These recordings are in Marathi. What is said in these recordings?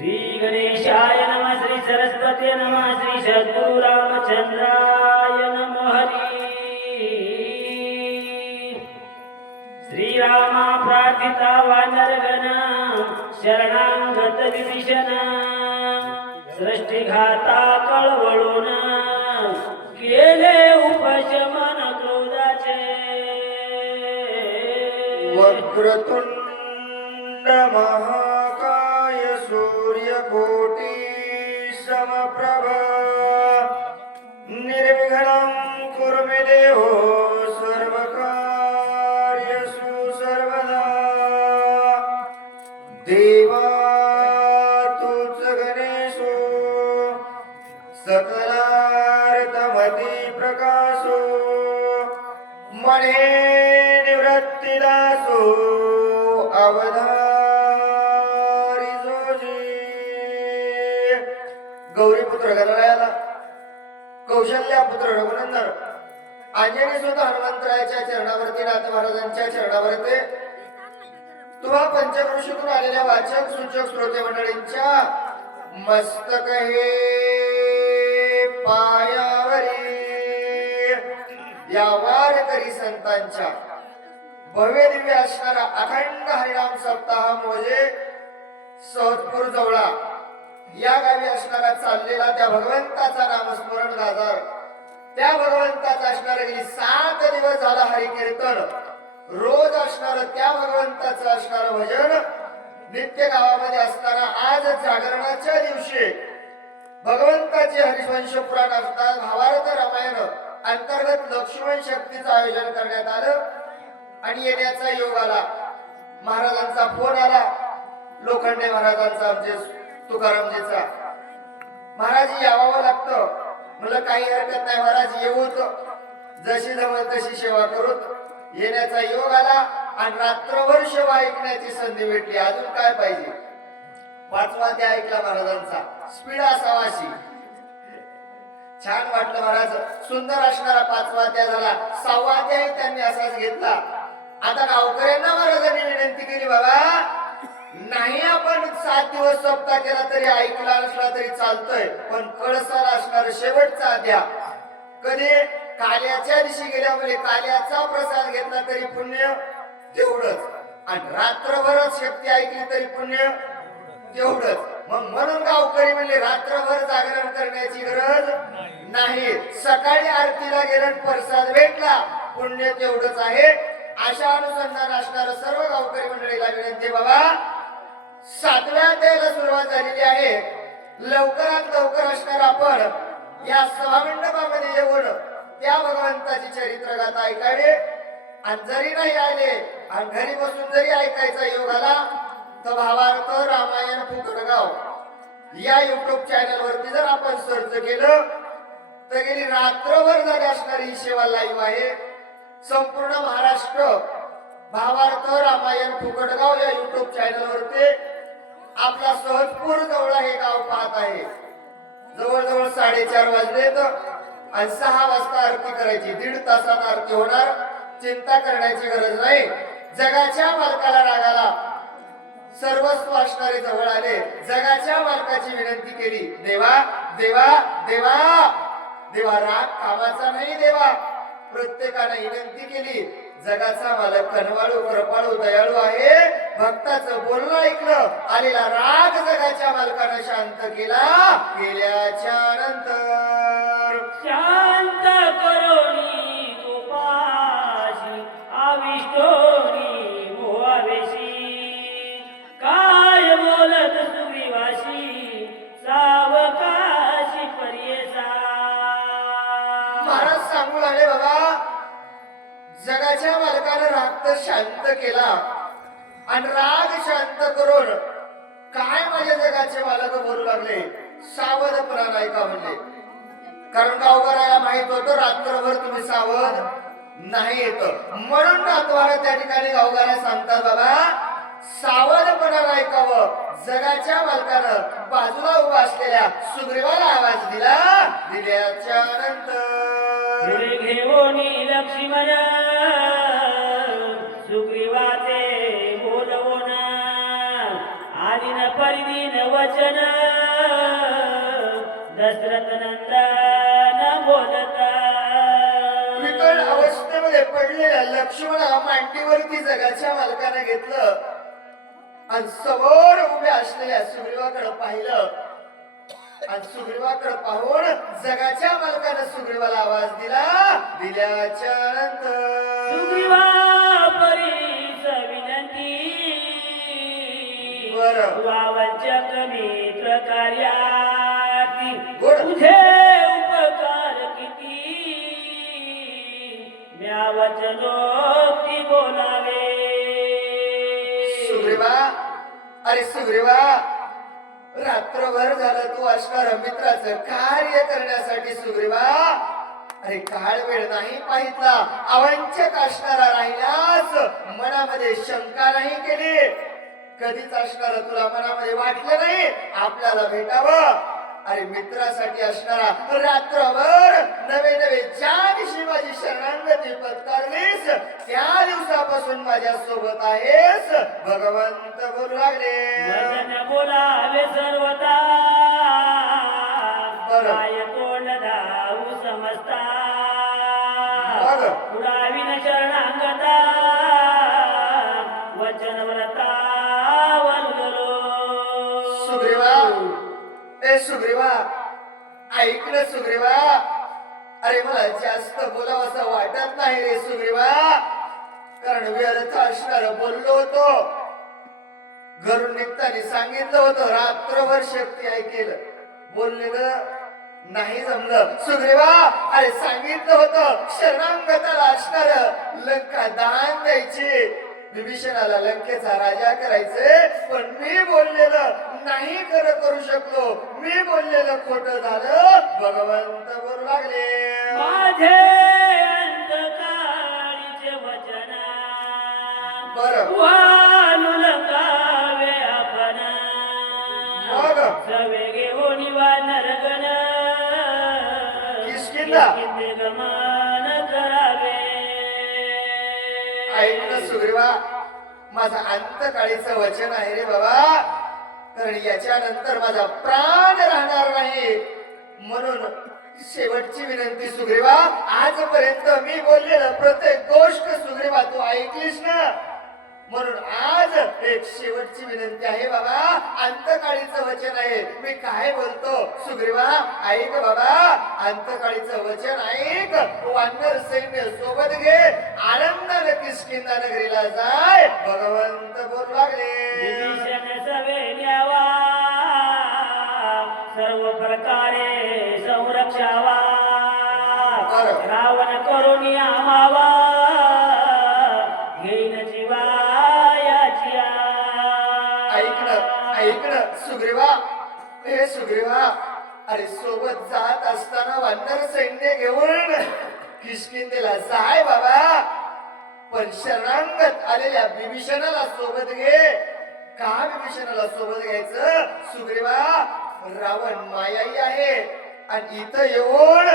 श्री गणेशाय नमः, श्री सरस्वती नमः, श्री सद्गुरु रामचंद्राय नमः हरी। श्रीरामा प्रार्थिता वानरगण शरणागत विभीषण, सृष्टिघाता कळवळून केले उपशमन क्रोधाचे। वक्रतुंड महाकाय सूर्यकोटि समप्रभ, निर्विघ्नं कुरु मे देव सर्वकार्येषु सर्वदा। देवा तूच गणेशो सकलार्थमती प्रकाशो, मणे निवृत्तिदासो अवधारी जोजी। गौरीपुत्र गणरायाला कौशल्या पुत्र रघुनंदन अंजनी सुत हनुमंतरायाच्या चरणावरती, नाथ महाराजांच्या चरणावरती, तुम्हा पंचकृषीतून आलेल्या वाचक सूचक श्रोते मंडळींच्या मस्तक हे पायावरी या वारकरी संतांच्या भव्य दिव्य असणारा अखंड हरिनाम सप्ताह म्हणजे सोदपूर जवळा या गावी असणारा चाललेला त्या भगवंताचा नामस्मरण गाजार, त्या भगवंताचा असणारा गेली 7 दिवस झाला हरिकीर्तन, रोज असणार त्या भगवंताचं असणार भजन, नित्य गावामध्ये असताना आज जागरणाच्या दिवशी भगवंताचे हरिवंश पुराण असतात, भावार्थ रामायण अंतर्गत लक्ष्मण शक्तीचं आयोजन करण्यात आलं आणि येण्याचा योग आला। महाराजांचा फोन आला, लोखंडे महाराजांचा, आमचे तुकारामजीचा, महाराज यावं लागतं। मला काही हरकत नाही महाराज, येऊत, जशी जमल तशी सेवा करूत। येण्याचा योग आला आणि रात्रभर सेवा ऐकण्याची संधी भेटली। अजून काय पाहिजे? 5वा अध्याय ऐकला महाराजांचा, स्पीड असावा अशी, छान वाटलं महाराज। सुंदर असणारा 5वा अध्याय झाला। 6वा अध्याय त्यांनी असाच घेतला। आता गावकऱ्यांना महाराजांनी विनंती केली, बाबा नाही आपण 7 दिवस सप्ताह केला तरी, ऐकला असला तरी चालतोय, पण कळसाला असणार शेवटचा अध्याय कधी काल्याच्या दिवशी गेल्यामुळे काल्याचा प्रसाद घेतला तरी पुण्य तेवढंच, आणि रात्रभरच शक्ती ऐकली तरी पुण्य तेवढंच। मग म्हणून गावकरी म्हणले रात्रभर जागरण करण्याची गरज नाही, सकाळी आरतीला गेलं प्रसाद भेटला पुण्य तेवढंच आहे। अशा अनुसंधान असणारं सर्व गावकरी मंडळीला विनंती, बाबा 7व्या अध्यायाला सुरुवात झालेली आहे, लवकरात लवकर असणार आपण या सभामंडपामध्ये येऊन त्या भगवंताची चरित्रगाथा ऐकावी। आणि जरी नाही आले आणि घरी बसून जरी ऐकायचा योग आला तर भावार्थ रामायण फुकटगाव या युट्यूब चॅनल वरती जर आपण सर्च केलं तर गेली रात्रभर झाली असणारी ही सेवा लाईव्ह आहे। संपूर्ण महाराष्ट्र भावार्थ रामायण फुकटगाव या युट्यूब चॅनल वरती आपला सहजपूर जवळ हे गाव पाहत आहे। जवळजवळ 4:30 वाजलेत आणि 6 वाजता आरती करायची, 1.5 तासात आरती होणार, चिंता करण्याची गरज नाही। जगाच्या मालकाला रागाला सर्वस्व असणारे जवळ आले, जगाच्या मालकाची विनंती केली, देवा देवा देवा देवा, राग कामाचा नाही देवा। प्रत्येकाने विनंती केली, जगाचा मालक कनवाळू कृपाळू दयाळू आहे, भक्ताचं बोलणं ऐकलं, आलेला राग जगाच्या मालकाने शांत केला। गेल्याच्या नंतर शांत करोनी तुपाशी आविष्टोनी मोहावेशी, काय बोलत सुग्रीवाशी सावकाशी पर्येसा। महाराज सांगू लागले, बाबा जगाच्या मालकाने राग तर शांत केला आणि राग शांत करून काय माझ्या जगाचे मालक बोलू लागले, सावधपणा नाही का म्हणले। कारण गावकऱ्याला माहित होतं रात्रभर तुम्ही सावध नाही येत, म्हणून नातवाला त्या ठिकाणी गावकऱ्या सांगतात, बाबा सावधपणा ऐकावं। जगाच्या मालकानं बाजूला उभा असलेल्या सुग्रीवाला आवाज दिला, दिल्याच्या नंतर घेऊनी लक्ष्मण सुग्रीवाचे बोलवून आदिन परिदीन वचन दशरथ नंदन बोलता विकट अवस्थेमध्ये पडलेल्या लक्ष्मणाला मांडीवरती जगाच्या मालकाने घेतलं आणि समोर उभ्या असलेल्या सुग्रीवाकडे पाहिलं आणि सुग्रीवाकडे पाहून जगाच्या मालकाने सुग्रीवाला आवाज दिल्याच्या नंतर सुग्रीवा परीस विनंती बरं. वावंचक मित्र कार्याती बरं. तुझे उपकार किती म्या वचनोक्ती बोलावे सुग्रीवा अरे सुग्रीवा रात्रभर झालं तू असणार मित्राचं कार्य करण्यासाठी सुग्रीवा अरे काळ वेळ नाही पाहितला अवंचक असणारा राहिलास मनामध्ये शंका नाही केली कधीच असणार तुला मनामध्ये वाटलं नाही आपल्याला भेटावं अरे मित्रासाठी असणारा रात्रभर नवे नवे ज्या दिवशी माझी शरणागती पत्करलीस त्या दिवसापासून माझ्या सोबत आहेस भगवंत बोलू लागले वचन बोलावे सर्वता बरं. काय तोंड धावू समजता बरं. पुराविन शरणांगता वचन व्रता वल्गलो सुग्रीवा ए सुग्रीवा ऐक ना सुग्रीवा अरे मला जास्त बोलावं असं वाटत नाही रे सुग्रीवा कारण व्यर्थ असणार बोललो होतो घरून निघताना सांगितलं होतं रात्रभर शक्ती ऐकेल बोललेलं नाही जमलं सुग्रीवा अरे सांगितलं होतं शरणांगताला असणार लंका दान द्यायची विभीषणाला लंकेचा राजा करायचे पण मी बोललेलं नाही खरं करू शकलो मी बोललेलं खोटं झालं भगवंत बोलू लागले माझे अंतकाळीचे वचन बरं. वालू लंकावे आपण मग सवे घेऊन नरगण किष्किंधा. गमन करावे ऐक ना सुग्रीवा माझं अंतकाळीचं वचन आहे रे बाबा कारण याच्यानंतर माझा प्राण राहणार नाही म्हणून शेवटची विनंती सुग्रीवा आजपर्यंत मी बोललेलं प्रत्येक गोष्ट सुग्रीवा तू ऐकलीस ना म्हणून आज एक शेवटची विनंती आहे बाबा अंतकाळीचं वचन आहे मी काय बोलतो सुग्रीवा ऐक बाबा अंतकाळीचं वचन ऐक वानर सैन्य सोबत घे आनंदाने किष्किंधा नगरीला जाय भगवंत बोलू लागले विभीषण सवे न्यावा सर्व प्रकारे संरक्षावा बरं. रावण करून आमावा घेईन जीवायाची ऐकणं सुग्रीवा हे सुग्रीवा अरे सोबत जात असताना वानर सैन्य घेऊन किष्किंधेला जाय बाबा पण शरणांगत आलेल्या विभीषणाला सोबत घे का विभीषणाला सोबत घ्यायचं सुग्रीवा रावण मायाई आहे आणि इथं येऊन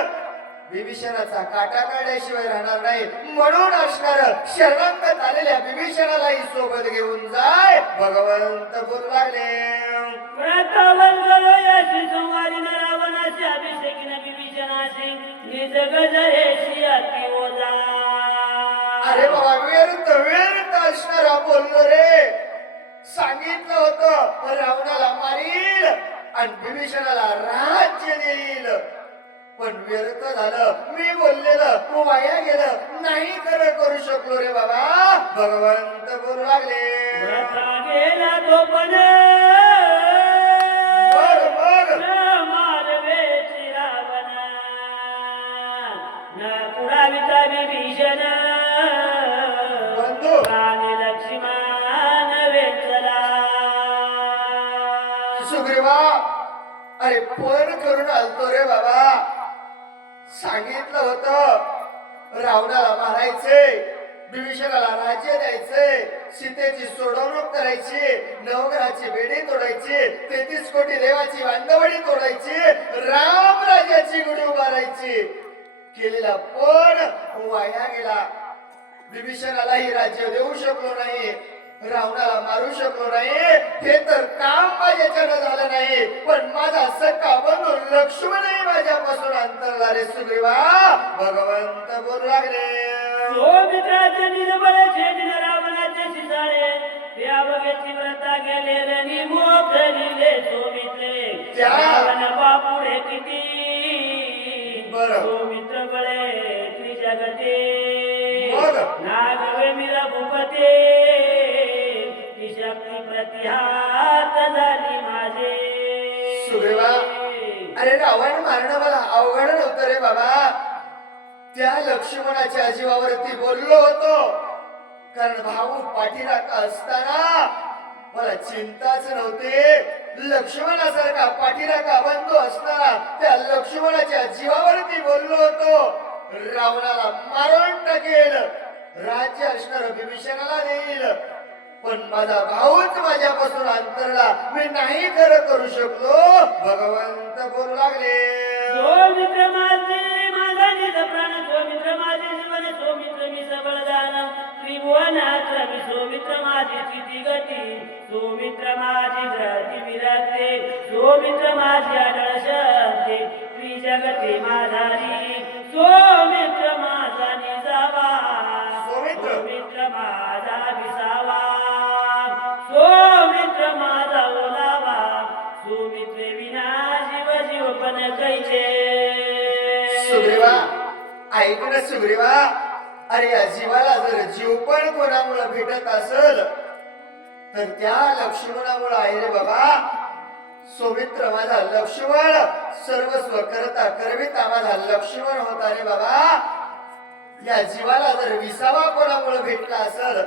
विभीषणाचा काटा काढल्याशिवाय राहणार नाही म्हणून असणार शरणांगत आलेल्या विभीषणालाही सोबत घेऊन जाय भगवंत बोलू लागले व्रतवल्गलोयाशी संवादिन रावणाशी अभिषेकिन विभीषणाशी निज गजरेशी अति ओजा अरे बाबा व्यर्थ असणारा बोललो रे सांगितलं होतं रावणाला मारील आणि विभीषणाला राज्य देईल पण व्यर्थ झालं मी बोललेलं वाया गेलं नाही खरं करू शकलो रे बाबा भगवंत बोलू लागले व्रता गेला तो पण मग मारवेची रावण न कुडाविता विभीषण बंधू आणि लक्ष्मण वेचला सुग्रीवा अरे पण करून आलतो रे बाबा सांगितलं होतं रावणाला मारायचे विभीषणाला राज्य द्यायचे सीतेची सोडवणूक करायची नवग्रहाची बेडी तोडायची 33 कोटी देवाची बांधवडी तोडायची राम राज्याची गुढी उभारायची केलेला पण वाया गेला विभीषणालाही राज्य देऊ शकलो नाही रावणाला मारू शकलो नाही हे तर काम माझ्याच्यानं झालं नाही, पण माझा सख्खा बंधू लक्ष्मणही माझ्यापासून अंतरला रे सुग्रीवा. भगवंत बोलू लागले, सौमित्राचे निजबळ छेदिल रावणाचे शिसाळे, त्या बघेची व्रता गेले रणी मोखनिले सौमित्रे. त्या- रावण बापुडे किती बरं. सौमित्र बळे त्रिजगते. मग? नागवे मिर भूपते, ती शक्ती प्रतिहात झाली माझे. सुग्रीवा, अरे रावण मारणं मला अवघड नव्हतं रे बाबा. त्या लक्ष्मणाच्या जीवावरती बोललो होतो, कारण भाऊ पाठीराखा असताना मला चिंताच नव्हती. लक्ष्मणासारखा पाठीराखा बंधू असताना त्या लक्ष्मणाच्या जीवावरती बोललो होतो, रावणाला मारून टाकेल, राज्य असणार विभीषणाला देईल, पण माझा भाऊच माझ्यापासून अंतरला, मी नाही खरं करू शकलो. भगवंत बोलू लागले, सौमित्र माझे माझा निज प्राण, सौमित्र माझे जीवन, सौमित्र मी सबळदान, त्रिभुवनाक्रमी सौमित्र माझी स्थिती गती, सौमित्र माझी धरती विराजते, सौमित्र माझी आढळ शक्ती, त्रिजगती माझारी, सौमित्र माझा निजावा, सौमित्र. सौमित्र माझा विसावा, सौमित्र माझा ओलावा, सौमित्रे विना जीव जीवपण कैचे. सुग्रीवा, ऐक ना सुग्रीवा, अरे या जीवाला जर जीव पण कोणामुळे भेटत असल तर त्या लक्ष्मणामुळे आहे रे बाबा. सौमित्र माझा लक्ष्मण, सर्वस्व करता करविता माझा लक्ष्मण होता रे बाबा. या जीवाला जर विसावा कोणामुळे भेटला असल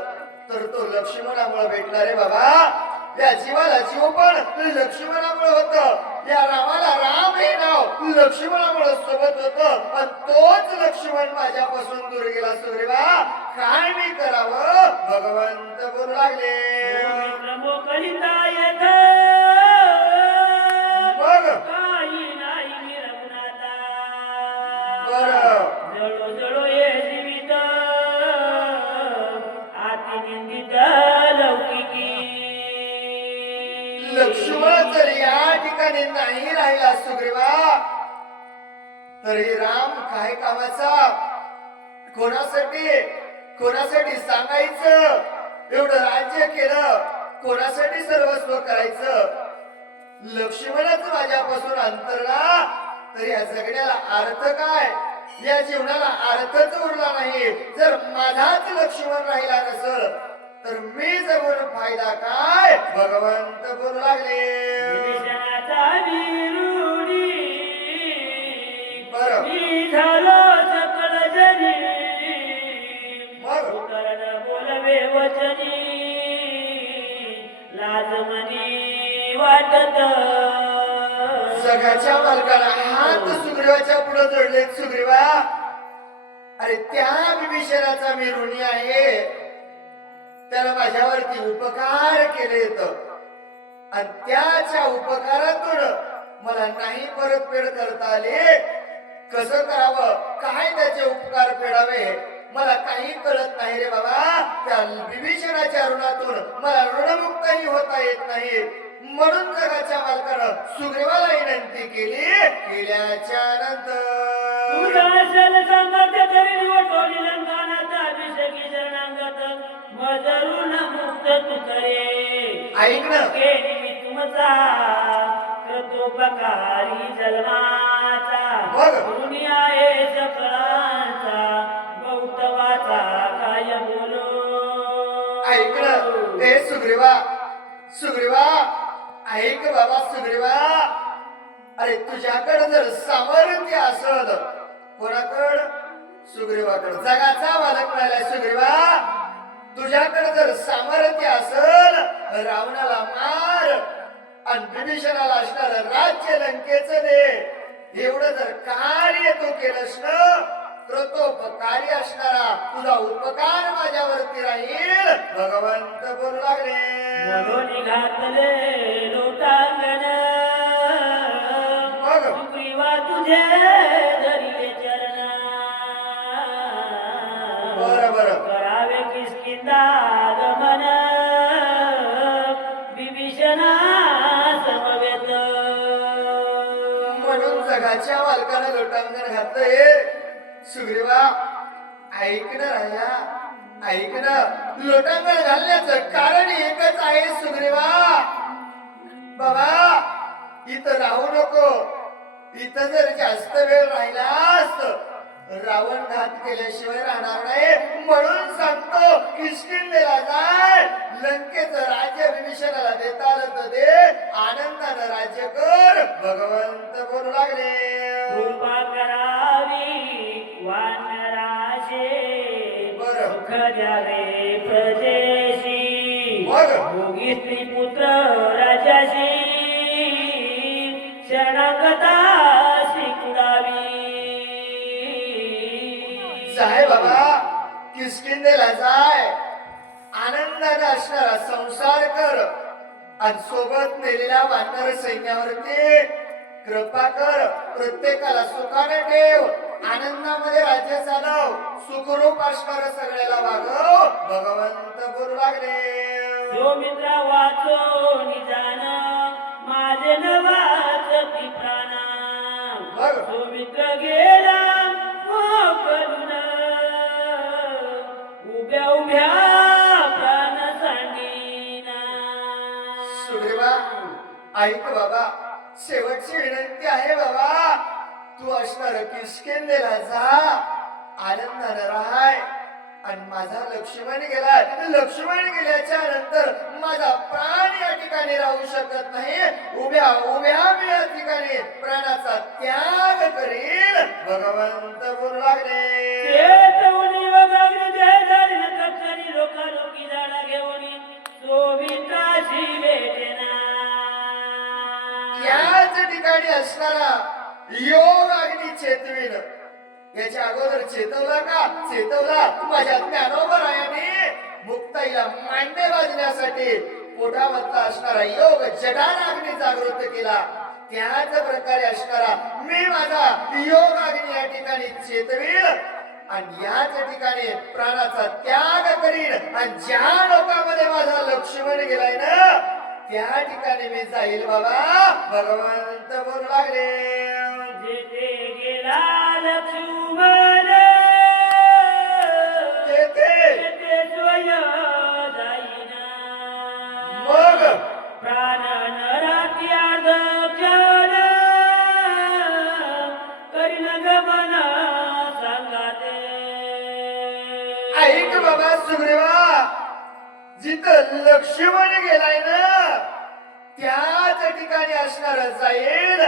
तर तो लक्ष्मणामुळे भेटला रे बाबा. या जीवाला जीव पण लक्ष्मणामुळे होत, या रामाला राम हे नाव लक्ष्मणामुळे सोबत होत, पण तोच लक्ष्मण माझ्यापासून दूर गेला. सुग्रीवा, काय मी करावं. भगवंत बोलू लागले, सौमित्र मोकळीता येत, बघ काही नाही मी रघुनाथा. बरं. जळो जळो ये जीवित, आती निंदित लौकिकी. लक्ष्मण जर या ठिकाणी नाही राहिला सुग्रीवा, तरी राम काय कामाचा. कोणासाठी कोणासाठी सांगायचं, एवढं राज्य केलं, कोणासाठी सर्वस्व करायचं. लक्ष्मणच माझ्यापासून अंतरला तर या जगण्याला अर्थ काय, या जीवनाला अर्थच उरला नाही. जर माझाच लक्ष्मण राहिला नसल तर मी जगून फायदा काय. भगवंत बोलू लागले, विभीषणाचा विरुडी, बरं. मी झालो सकळ जनी, मग? उतरण बोलवे वचनी, लाज मनी वाटत. जगाच्या मालकाला हात सुग्रीवाच्या पुढे जोडले. सुग्रीवा, अरे त्या विभीषणाचा मी ऋणी आहे, त्याला माझ्यावरती उपकार केलेत आणि त्याच्या उपकारातून मला नाही परतफेड करता आले. कसं करावं, काय त्याचे उपकार फेडावे मला काही कळत नाही रे बाबा. त्या विभीषणाच्या ऋणातून मला ऋणमुक्तही होता येत नाही. म्हणून जगाच्या मालकानं सुग्रीवाला विनंती केली. केल्याच्या नंतर उदासन संगत तरी वटोली लंकानात, अभिषेकी शरणांगत मजरून मुक्त तू करे. ऐक ना. केली मी तुमचा कृतोपकारी जन्माचा, बघ. ऋणी आहे सकळांचा, गौतवाचा काय बोलो. ऐक ना. ए सुग्रीवा, सुग्रीवा, ऐक बाबा सुग्रीवा, अरे तुझ्याकडे जर सामर्थ्य असत, कोणाकड, सुग्रीवाकडे, जगाचा मालक म्हणाला सुग्रीवा, तुझ्याकडे जर सामर्थ्य असल, रावणाला मार आणि विभीषणाला असणार राज्य लंकेचं दे. एवढं जर कार्य तू केलंस ना, कृतोपकारी असणारा तुझा उपकार माझ्यावरती राहील. भगवंत बोलू लागले, म्हणून घातले लोटांगण, मग? सुग्रीवा तुझे धरिले चरण. बरं बरं. करावे किसकिंदा गमन, म्हणून जगाच्या मालकानं लोटांगण घातलंय. सुग्रीवा ऐक ना राजा, ऐक ना. लोटांगण घालण्याचं कारण एकच आहे सुग्रीवा. बाबा इथं राहू नको. इथं जर जास्त वेळ राहिलास रावण घात केल्याशिवाय राहणार नाही. म्हणून सांगतो किष्किंधेला जाय. लंकेचं राज्य विभीषणाला देता आलं तर दे. आनंदानं राज्य कर. भगवंत बोलू लागले. कृपा करावी वानराशे बरं. सुख द्यावे प्रजेशी मग? भोगी स्त्री पुत्र राजाशी शरणागता शिकुडावी. जाय बाबा किष्किंधेला जाय. आनंदाने असणारा संसार कर आणि सोबत नेलेल्या वानर सैन्यावरती कृपा कर. प्रत्येकाला सुखाने ठेव. आनंदामध्ये राज्य चालव. सुखरूप असणार सगळ्याला वागव. भगवंत बोलू लागले. जो मित्रा वाचो निजान माझे न वाचती प्राण. बघ. जो मित्र गेला मोकलून उभ्या उभ्या प्राण सांडीना. सुग्रीवा ऐक बाबा, शेवटची विनंती आहे बाबा. तू असणार किष्किंधेला जा. आनंदाने राहाय. आणि माझा लक्ष्मण गेला. लक्ष्मण गेल्याच्या नंतर माझा प्राण या ठिकाणी राहू शकत नाही. उभ्या उभ्या मी या ठिकाणी प्राणाचा त्याग करील. भगवंत बोलू लागले. चेतवणी वगैरे देदारी नकचरी लोकालोकी जाळा घेऊन सोमित्राशी भेटेना. याच ठिकाणी असणारा योग अग्नी चेतवीन. याच्या अगोदर चेतवला का? चेतवला. माझ्या ज्ञानोबरायाने मुक्ताईला मांडे वाजण्यासाठी पोटामधला असणारा योग जडान अग्नी जागृत केला. त्याच प्रकारे असणारा मी माझा योग अग्नी या ठिकाणी चेतवील आणि याच ठिकाणी प्राणाचा त्याग करीन. आणि ज्या लोकांमध्ये माझा लक्ष्मण गेलाय ना त्या ठिकाणी मी जाईल बाबा. भगवंत बोलू लागले. जेथे गेला लक्ष्मण तेथे स्वयं जाईना. मग प्राण नराती अर्धक्षण करीन गमन सांगाते. ऐक बाबा सुग्रीवा, जिथं लक्ष्मण गेलाय ना त्याच ठिकाणी असणार जाईल.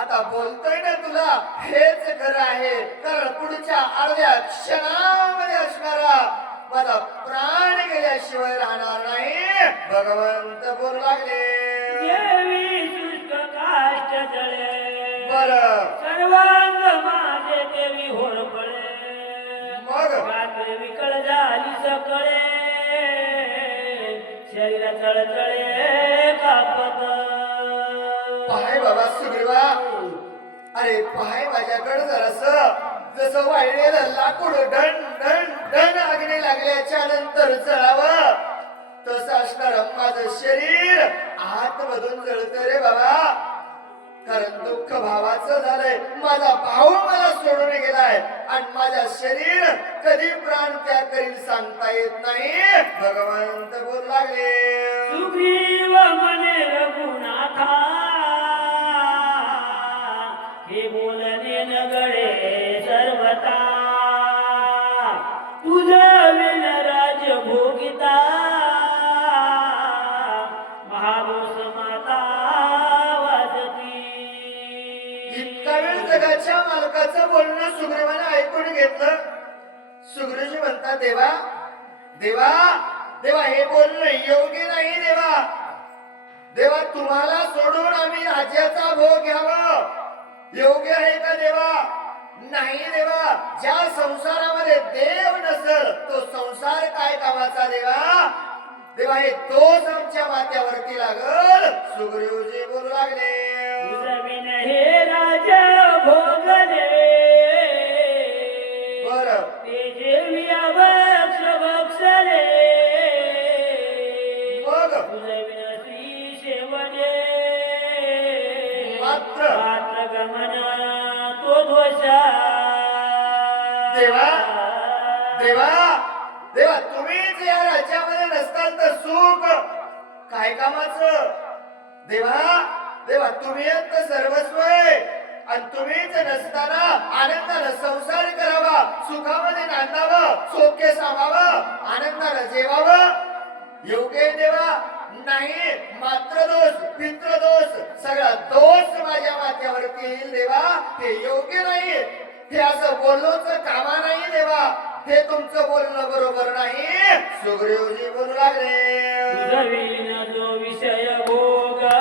आता बोलतोय ना तुला हेच खरं आहे. कारण पुढच्या अर्ध्या क्षणामध्ये असणारा माझा प्राण गेल्याशिवाय राहणार नाही. भगवंत बोलू लागले. देवी शुष्क काष्ट जळे बरं. सर्वांग माझे देवी होरपळे. मग रात्र विकळ झाली सकळे शरीर चळचळे कापत. पाहाय बाबा सुग्रीवा, अरे पाहाय माझ्याकडे जरासं. जसं वाळलेलं लाकूड ढण ढण ढण अग्नी लागल्याच्या नंतर जळावं तसं असणार माझं शरीर आतमधून जळत रे बाबा. कारण दुःख भावाचं झालंय. माझा भाऊ मला सोडून गेलाय आणि माझा शरीर कधी प्राण त्याग करील सांगता येत नाही. भगवंत बोलू लागले. सुग्रीव म्हणे रघुनाथा हे बोलणे नगळे सर्वता. तुझं विन राज भोगिता महाभूस माता वाजती. इतका वेळ जगाच्या मालकाचं बोलणं सुग्रीवाने ऐकून घेतलं. सुग्रीवजी म्हणतात देवा देवा देवा हे बोलणं योग्य नाही. देवा देवा तुम्हाला सोडून आम्ही राज्याचा भोग घ्यावा योग्य आहे का देवा? नाही देवा. ज्या संसारामध्ये देव नसेल तो संसार काय कामाचा देवा? देवा हे दोष आमच्या माथ्यावरती लागल. सुग्रीवजी बोलू लागले. तुझं विन हे राज भोगले बर ते जेवी अवक्ष बक्षले. मग तुझं विन श्री शेवले मात्र मात्र म्हणा तो दोषा देवा देवा देवा तुम्हीच या राज्यामध्ये नसताल तर सुख काय कामाचं देवा देवा तुम्ही तर सर्वस्व आहे आणि तुम्हीच नसताना आनंदानं संसार करावा सुखामध्ये नांदावं सौख्य सामावं आनंदानं जेवावं योग्य आहे देवा नाही मात्र दोष पित्र दोष सगळा दोष माझ्या माथ्यावरती येईल देवा ते योग्य नाही हे असं बोललोच कामा नाही देवा हे तुमचं बोलणं बरोबर नाही सुग्रीवजी बोलू लागले तुझविन जो विषय भोगा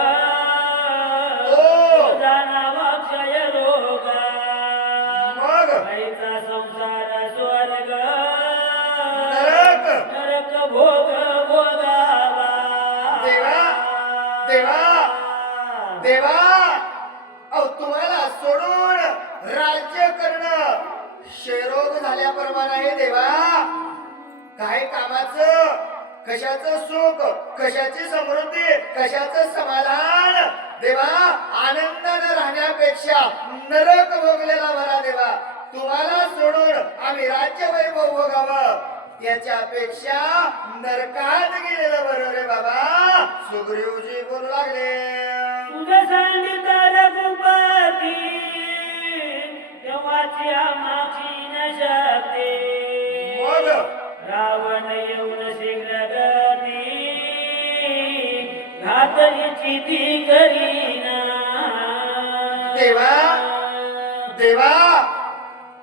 हो. जाणावा क्षय रोगा मग बाईचा संसार स्वर्ग नरक नरक भोग भोगावा देवा देवा देवा अहो तुम्हाला सोडून राज्य करणं शेरोग झाल्याप्रमाणे आहे देवा काय कामाचं कशाचं सुख कशाची समृद्धी कशाचं समाधान देवा आनंदानं राहण्यापेक्षा नरक भोगलेला बरा देवा तुम्हाला सोडून आम्ही राज्य वैभव भोगावं त्याच्यापेक्षा नरकात गेलेलं बरं रे बाबा सुग्रीवजी बोलू लागले तुझं सांगितलं रघुपती तेव्हाची आमाची न शकते मग रावण येऊन शीघ्र गती घातलीची ती करीना देवा देवा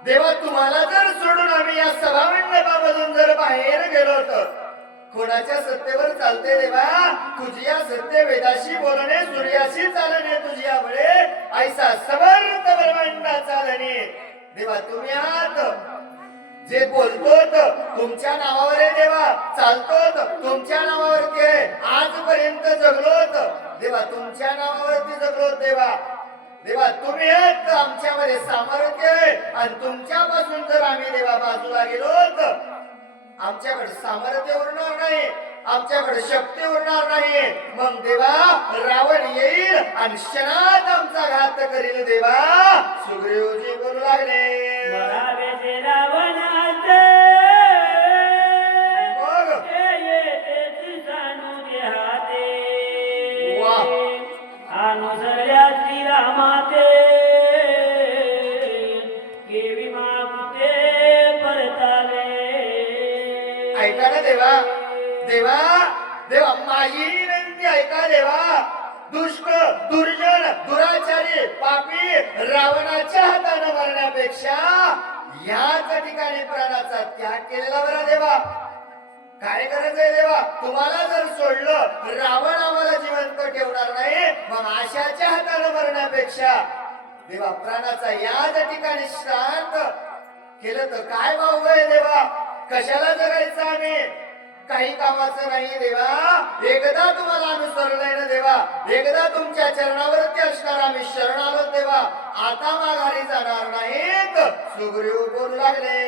देवा तुम्हाला जर सोडून आम्ही या सभामंडपामधून जर बाहेर गेलो तर कोणाच्या सत्तेवर चालते देवा तुझी या सत्य वेदाशी बोलणे सूर्याशी चालणे तुझी आवडे ऐसा समर्थ ब्रह्मांडा चालणे देवा तुम्ही आहात जे बोलतोत तुमच्या नावावर आहे देवा चालतोत तुमच्या नावावरती आहे आजपर्यंत जगलोत देवा तुमच्या नावावरती जगलोत देवा देवा तुम्ही आहेत आमच्यामध्ये सामर्थ्य आहे आणि तुमच्यापासून जर आम्ही देवा बाजूला गेलोत आमच्याकडे सामर्थ्य उरणार नाही आमच्याकडे शक्ती उरणार नाही मग देवा रावण येईल आणि क्षणात आमचा घात करील देवा सुग्रीवजी बोलू लागले मरावे जे रावणाचे मग येतेची जाणू देहाते वाह. अनुसरल्या श्रीरामाते केवी मागुते परताले ऐका ना देवा देवा देवा माझी विनंती ऐका देवा दुष्ट दुर्जन दुराचारी पापी रावणाच्या हाताने मरण्यापेक्षा याच ठिकाणी प्राणाचा त्याग केलेला बरा देवा काय गरज आहे देवा तुम्हाला जर सोडलं रावण आम्हाला जिवंत ठेवणार नाही मग आशाच्या हाताने मरण्यापेक्षा देवा प्राणाचा याच ठिकाणी शांत केलं तर काय भाव आहे देवा कशाला जगायचं आम्ही काही कामाचं नाही देवा एकदा तुम्हाला अनुसरलंय ना देवा एकदा तुमच्या चरणावरती असणार आम्ही शरण आलो देवा आता माघारी जाणार नाहीत सुग्रीव बोलू लागले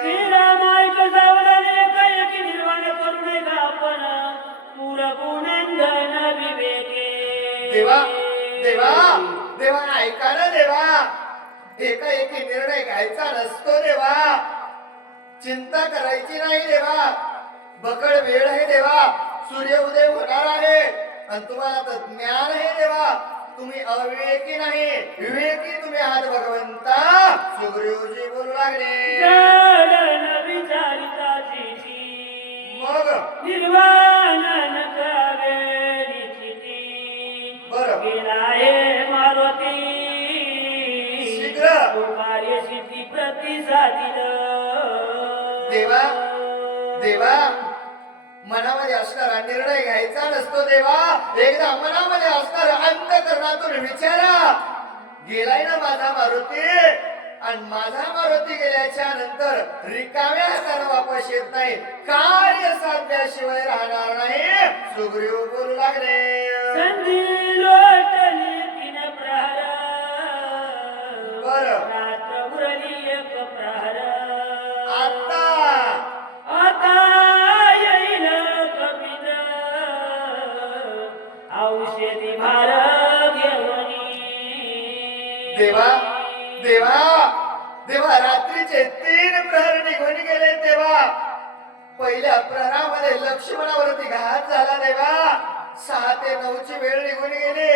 श्रीरामायक सावधान एकाएकी निर्वाण करू नये का आपण पुरपुनंदन विवेके देवा देवा देवा ऐका ना देवा एकाएकी निर्णय घ्यायचा नसतो देवा चिंता करायची नाही देवा बकड वेळ आहे देवा सूर्य उदय होणार आहे आणि तुम्हाला तर ज्ञान आहे देवा तुम्ही अविवेकी नाही विवेकी तुम्ही आहात भगवंता सुग्रीवजी बोलू लागले जडन विचारिताची मग निर्वाण नकावेरी चिती बरं गेलाय मारुती शीघ्र कार्य सिद्धी प्रतिसादिल देवा देवा मनामध्ये असणारा निर्णय घ्यायचा नसतो देवा एकदा मनामध्ये असणारा अंतःकरणातून विचारा गेलाय ना माझा मारुती आणि माझा मारुती गेल्याच्या नंतर रिकाम्या हाताने वापस येत नाही कार्य साधल्याशिवाय राहणार नाही सुग्रीव बोलू लागले संधी लोटली तीन प्रहर बरं रात्र उरली एक प्रहर आता आता येईल कपिल औषधी भार घेऊनी देवा देवा देवा रात्रीचे 3 प्रहर निघून गेले देवा. पहिल्या प्रहरामध्ये लक्ष्मणावरती घात झाला देवा. 6 ते 9 ची वेळ निघून गेली.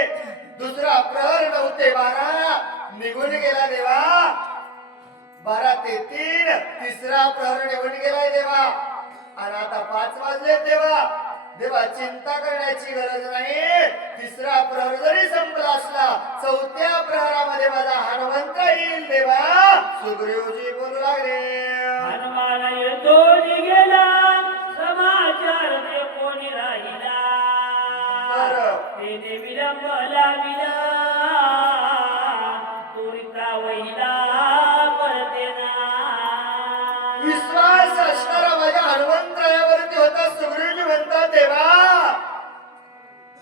दुसरा प्रहर 9 ते 12 निघून गेला देवा. 12 ते 3 तिसरा प्रहर निघून गेलाय देवा. आणि आता 5 वाजले देवा. देवा चिंता करण्याची गरज नाही. तिसरा प्रहर जरी संपला असला, 4थ्या प्रहरामध्ये माझा हनुमंत येईल देवा. सुग्रीवजी बोलू लागले, हनुमान येतो गेला, समाचार ते कोणी राहिला. तेने विलंब लाविला, तुरिता वहिला परतेना. विश्वास असणारा माझ्या हनुमंतरायावरती होता. सुग्रीवजी म्हणतात देवा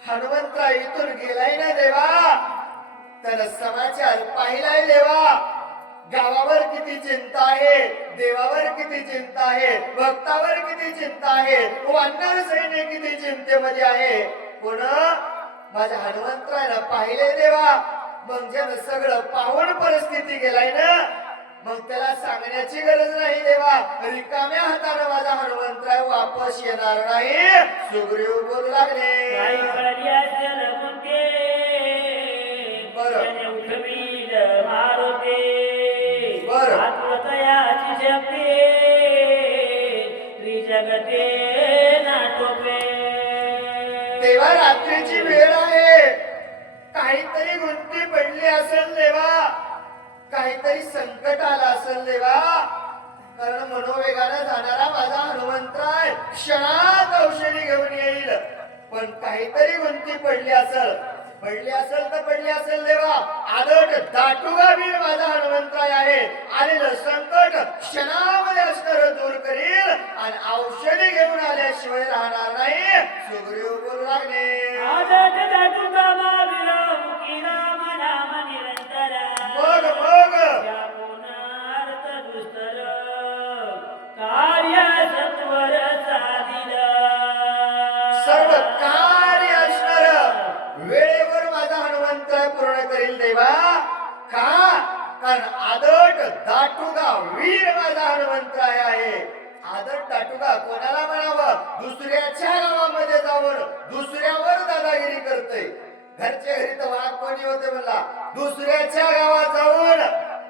हनुमंतराय इथून गेलाय ना देवा. त्याला समाचार पाहिलाय देवा. गावावर किती चिंता आहे, देवावर किती चिंता आहे, भक्तावर किती चिंता आहे, वानर सैन्य किती चिंतेमध्ये आहे. पण माझ्या हनुमंतरायला पाहिले देवा. मग ज्यानं सगळं पाहून परिस्थिती गेलाय ना, मग त्याला सांगण्याची गरज नाही देवा. रिकाम्या हाताने माझा हनुमंतराय वापस येणार नाही. सुग्रीव बोलू लागले, काही कळली असेल कोणते, बरं. त्याने उठवील मारुते. बरं. आत्मतयाची शक्ती त्रिजगते नाटोपे. देवा रात्रीची वेळ आहे. काहीतरी गुंती पडली असेल देवा. काहीतरी संकट आलं असेल देवा. कारण मनोवेगाने जाणारा माझा हनुमंतराय क्षणात औषधी घेऊन येईल. पण काहीतरी गुंती पडली असेल. पडली असेल देवा. आदट दाटुगा वीर माझा हनुमंतराय आहे. आलेलं संकट क्षणामध्ये असणार दूर करील आणि औषधी घेऊन आल्याशिवाय राहणार नाही. सुग्रीव बोलू लागले, आदट दाटुगा महावीर मुखी राम नाम निरंतर. मग या पुनर्थ दुस्तर कार्य सत्वर साधिल. सर्व कार्य असणार वेळेवर माझा हनुमंतराय पूर्ण करील देवा. का? कारण आदट दाटुगा वीर माझा हनुमंतराय आहे. आदट दाटुगा कोणाला म्हणावं? दुसऱ्याच्या गावामध्ये जाऊन दुसऱ्यावर दादागिरी करतोय. घरच्या घरी तर वाघ कोणी होते म्हणला. दुसऱ्याच्या गावात जाऊन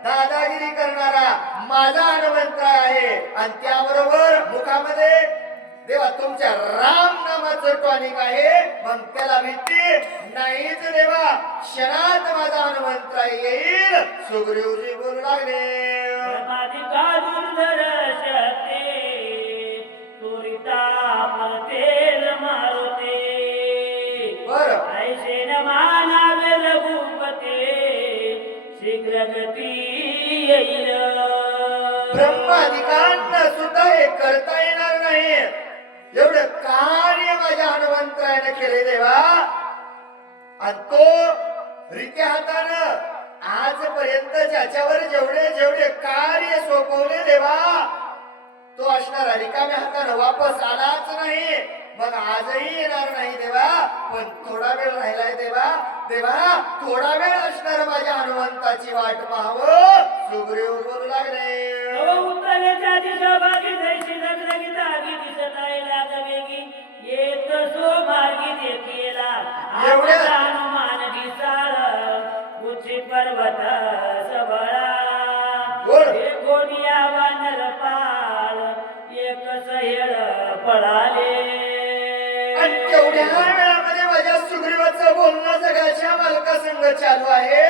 दादागिरी करणारा माझा हनुमंतराय आहे. आणि त्याबरोबर मुखामध्ये देवा तुमच्या राम नामाचं टॉनिक आहे. मग त्याला भीती नाहीच देवा. क्षणात माझा हनुमंतराय येईल. सुग्रीवजी बोलू लागले, ब्रह्मादिका दुर्धर शक्ती तुरिता परतेल मारुते. बरं. ऐसे न मानावे रघुपते, शीघ्र गती येईल. ब्रह्मादिकांना सुद्धा हे करता येणार नाही. एवढं कार्य माझ्या हनुमंतरायाने केले देवा. आणि तो रित्या हातानं आजपर्यंत ज्याच्यावर जेवढे कार्य सोपवले देवा, तो असणारा रिकाम्या हातानं वापस आलाच नाही. मग आजही येणार नाही देवा. पण थोडा वेळ राहिलाय देवा. देवा थोडा वेळ असणार माझ्या हनुमंताची वाट पाहावं. सुग्रीव बोलू लागले, उत्तरेच्या दिशा भागी जैशी लग्न तागी दिसत आहे लागवेगी. येत सो मार्गी देखीला एवढ्या? हनुमान दिसाळ उची पर्वत सबळा. बोल. हे कोणिया वानर पाळ एक सहेळ पळाले. आणि तेवढ्या वेळामध्ये माझ्या सुग्रीवाचं बोलणं जगाच्या मालकासंग चालू आहे.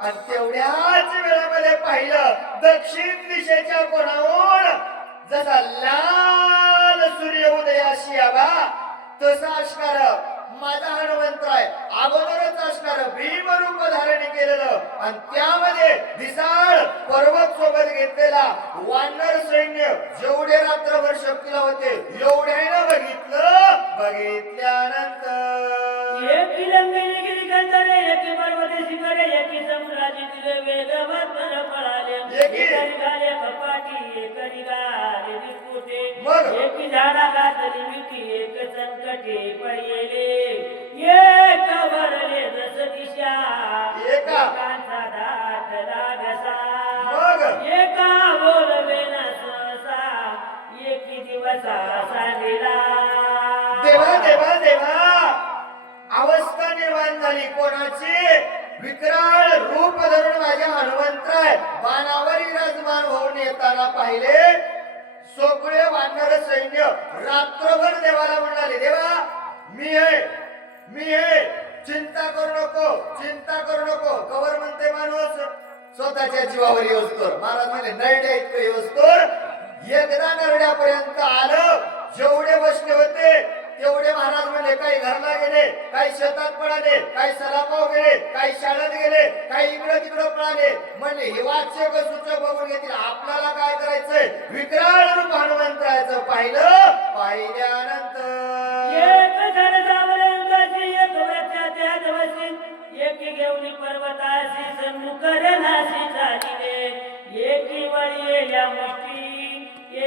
आणि तेवढ्याच वेळामध्ये पाहिलं दक्षिण दिशेच्या कोणावर जसा लाल सूर्य उदयाशी यावा तसा असणार माझा हनुमंतराय अगोदरच असणार भीम रूप धारण केलेलं. आणि त्यामध्ये विशाळ पर्वत सोबत घेतलेला वानर सैन्य जेवढे रात्रभर शक्तीला होते एवढ्यानं बघितल्यानंतर एकी लंगेने गिरी कंदरे, एकी पर्वते शिखरे, एकी समुद्राची दिवे वेगवत बल पळाले. एकी गाले कपाटी, एक निघाले विस्फोटे. मग? एकी झाडा घातली मिठी, एक संकटे पडलेले. एक भरले जस दिशा, एका एकांचा एका बोलवेना सहसा एकी दिवसा सांगिला देवा देवा देवा अवस्था निर्माण झाली कोणाची विकराळ रूप धरून माझ्या हनुमंतराय बाणावर विराजमान होऊन येताना पाहिले सगळे वानर सैन्य रात्रभर देवाला म्हणाले देवा मी आहे चिंता करू नको चिंता करू नको कवर म्हणते माणूस स्वतःच्या जीवावर येऊस्तोर महाराज म्हणे नरड्या इतकं येऊस्तोर एकदा नरड्यापर्यंत आलं जेवढे बसले होते तेवढे महाराज म्हणले काही घरला गेले काही शेतात पळाले काही सलापाव गेले काही शाळेत गेले काही इकडं तिकडं पळाले म्हणले हे वाच्य सूचक बघून घेतील आपल्याला काय करायचंय विकराळ रूप हनुमंतरायचं पाहिल्यानंतर एक जण जावळंगाची एक व्रत्या त्या दिवशी एकी घेऊन पर्वताशी सन्मुखर नाशी चालिले एकी वळी येल्या मुष्टी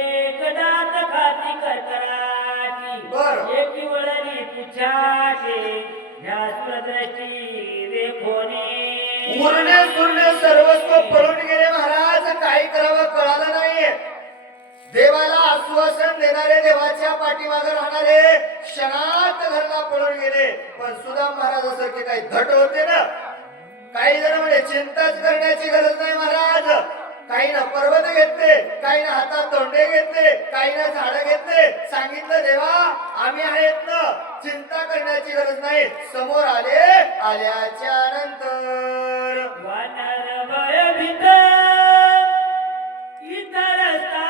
एक दात खाती करकराटी बरं. एकी वळली पुछाटे ह्या सुरदृष्टी देखोनी उरणे सुरणे सर्वस्व पळून गेले महाराज काय करावं कळालं नाही देवाला आश्वासन देणारे देवाच्या पाठीमागे राहणारे क्षणात घरला पळून गेले पण सुद्धा महाराजासारखे काही धट होते ना काही जण म्हणजे चिंताच करण्याची गरज नाही महाराज काही ना पर्वत घेतले काही ना हातात तोंडे घेतले काही ना झाडं घेतले सांगितलं देवा आम्ही आहेत ना चिंता करण्याची गरज नाही समोर आल्याच्या नंतर वानर भयभीत इतरस्ता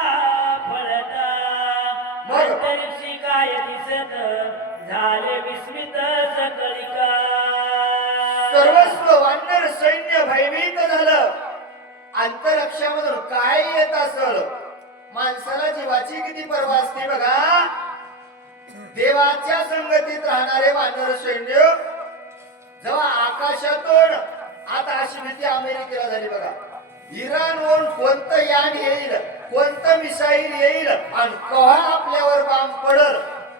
फळता बरं. अंतरिक्षी काय दिसत झाले विस्मित सकलिका सर्वस्व वानर सैन्य भयभीत झालं अंतरक्षामधून काय येत असल माणसाला जीवाची किती पर्वा असते बघा देवाच्या संगतीत राहणारे वानर सैन्य जेव्हा आकाशातून आता अशी भीती अमेरिकेला झाली बघा इराणवरून कोणतं यान येईल कोणतं मिसाईल येईल आणि केव्हा आपल्यावर बांब पडल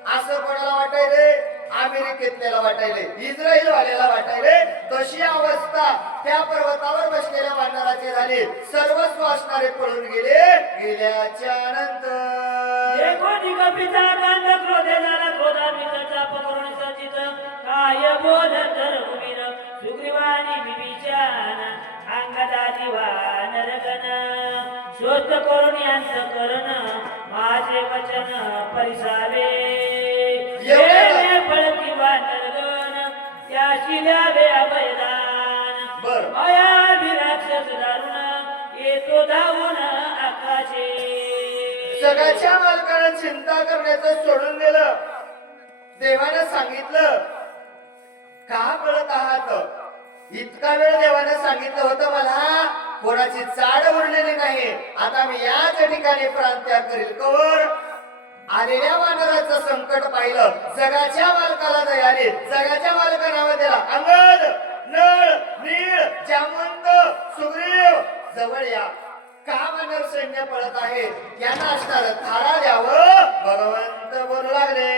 असं कोणाला वाटायले अमेरिकेतल्याला वाटायले इस्रायल वाल्याला वाटायले तशी अवस्था त्या पर्वतावर बसलेल्या वानराची झाली सर्वस्व असणारे पळून गेल्याच्या नंतर एकोणी कपिता कांद क्रोधे झाला क्रोधान्विताचा पकरून सचित काय बोध तर उमीर सुग्रीवाणी बिभीषण अंगदादी वानरगण शोध करून यांत करण माझे वचन परिसावे येणे पळती वानरगण त्याशी द्यावे अभयदान बरं. मायाभिराक्षस दारुण येतो धावून आकाशे जगाच्या मालकानं चिंता करण्याचं सोडून दिलं देवानं सांगितलं का पळत आहात इतका वेळ देवानं सांगितलं होतं मला कोणाची चाड उरलेली नाही आता मी याच ठिकाणी प्रांत्याग करील कवर आलेल्या वानराचं संकट पाहिलं जगाच्या मालकाला दयाली जगाच्या मालका नाव दिला अंगद नळ नीळ जामवंत सुग्रीव जवळ या का वानर सैन्य पळत आहे यांना असणार थारा द्यावं भगवंत बोलू लागले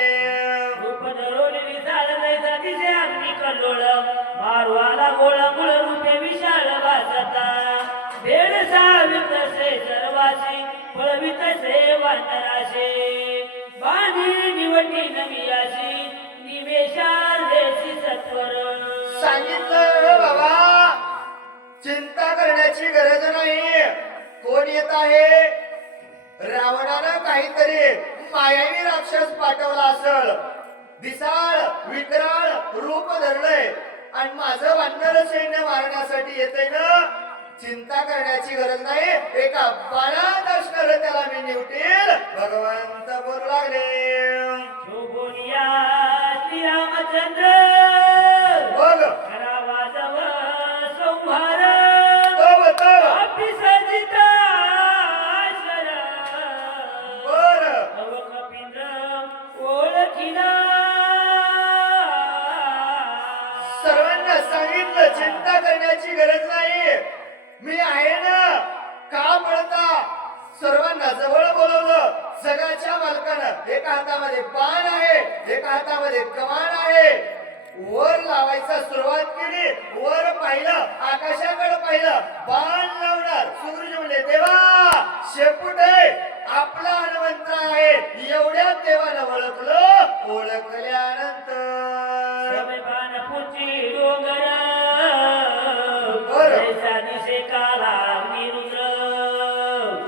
रूप धरवलेली झाड जायचा तिचे अग्नी कल्लोळ मारवाला गोळा मुळ रूपे विशाल भासता भेड सावित से सर्वाशी फळवित से वानराशे बाणी निवटी नवियाशी निवेशाल देशी सत्वर सांगितलं बाबा चिंता करण्याची गरज नाही कोण येत आहे रावणानं काहीतरी मायावी राक्षस पाठवला असल दिसाळ विकराळ रूप धरलंय आणि माझं वानर सैन्य मारण्यासाठी येते ना चिंता करण्याची गरज नाही एका बाणात असणार त्याला मी निवटील भगवंत बोलू लागले शोभोनिया श्रीरामचंद्र बघ करावा जव संहार तव तव आपली सजिता बर तव कपिंद्र ओळखीला सर्वांना सांगितलं चिंता करण्याची गरज नाही मी आहे ना का पळता सर्वांना जवळ बोलवलं जगाच्या मालकानं एका हातामध्ये बाण आहे एका हातामध्ये कमान आहे वर लावायचा सुरुवात केली वर पाहिलं आकाशाकडे पाहिलं बाण लावणार सुग्रीव म्हणले देवा शेपूट आहे आपला हनुमंत आहे एवढ्यात देवाला ओळखलं ओळखल्यानंतर बाणपूरची डोंगर बरं. जैसा दिसे काला निरुद्र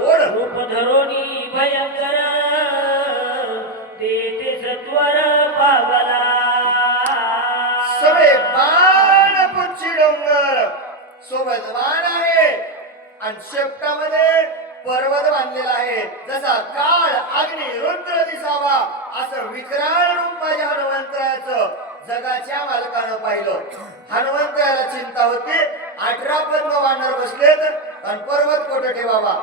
बरं. रूप धरोनी भयंकर तेथे सत्वर पावला सगळे बाणपूरची डोंगर सोबत बाण आहे आणि शेपटामध्ये पर्वत बांधलेला आहे जसा काळ अग्नी रुद्र दिसावा असं विकराळ रूप माझ्या हनुमंतराचं जगाच्या मालकानं पाहिलं हनुमंतराला चिंता होती 18 पद्म वानर बसलेत आणि पर्वत कुठं ठेवावा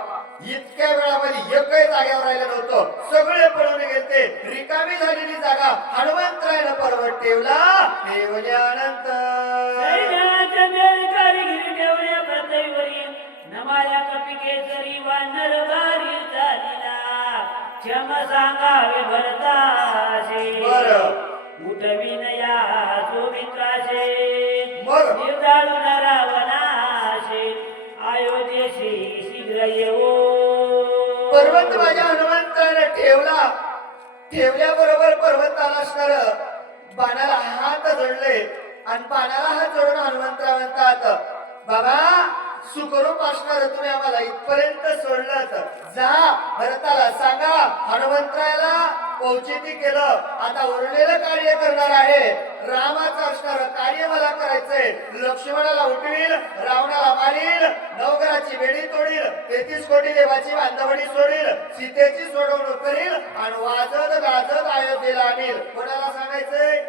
इतक्या वेळामध्ये एकही जागेवर राहिलं नव्हतं सगळे पळून गेलते रिकामी झालेली जागा हनुमंतरायनं पर्वत ठेवला ठेवल्यानंतर सैन्याच्या मेळकरी ठेवल्या पृथ्वीवरी नमाल्या कपिकेसरी वानर भारी चालिला क्षम सांगावे भरताशे बरं. उठविन या सुमित्राशे मग? निर्दाळून रावणाशे अयोध्येशी शीघ्र येवो पर्वत माझ्या हनुमंताने ठेवला ठेवल्याबरोबर पर्वताला असणार बाणाला हात जोडले आणि बाणाला हात जोडून हनुमंतराव म्हणतात बाबा सुखरूप असणार तुम्ही आम्हाला इथपर्यंत सोडलं जा भरताला सांगा हनुमंतराला पौचिती केलं आता उरलेलं कार्य करणार आहे रामाचं असणार कार्य मला करायचंय लक्ष्मणाला उठवील रावणाला मारील नवघराची वेडी तोडील 33 कोटी देवाची बांधवडी सोडील सीतेची सोडवणूक करील आणि वाजत गाजत अयोध्येला आणील कोणाला सांगायचंय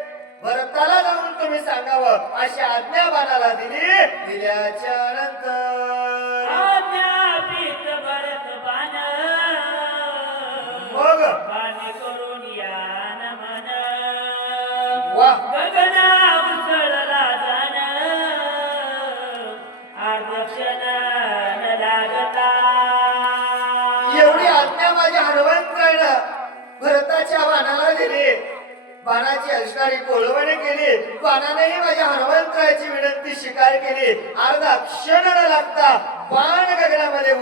भरताला जाऊन तुम्ही सांगावं अशी आज्ञा बाणाला दिल्याच्या नंतर आज्ञापित भरत बाण मग बाण करून यान मन वाह गगना उसळला जाण आर्दक्षण न लागता एवढी आज्ञा माझ्या हनुमंतरानं भरताच्या बाणाला दिली बाणाची असणारी कोळवणे केली बाणानेही माझ्या हनुमंतराची विनंती स्वीकार केली अर्धा क्षण न लागता बाण गगनामध्ये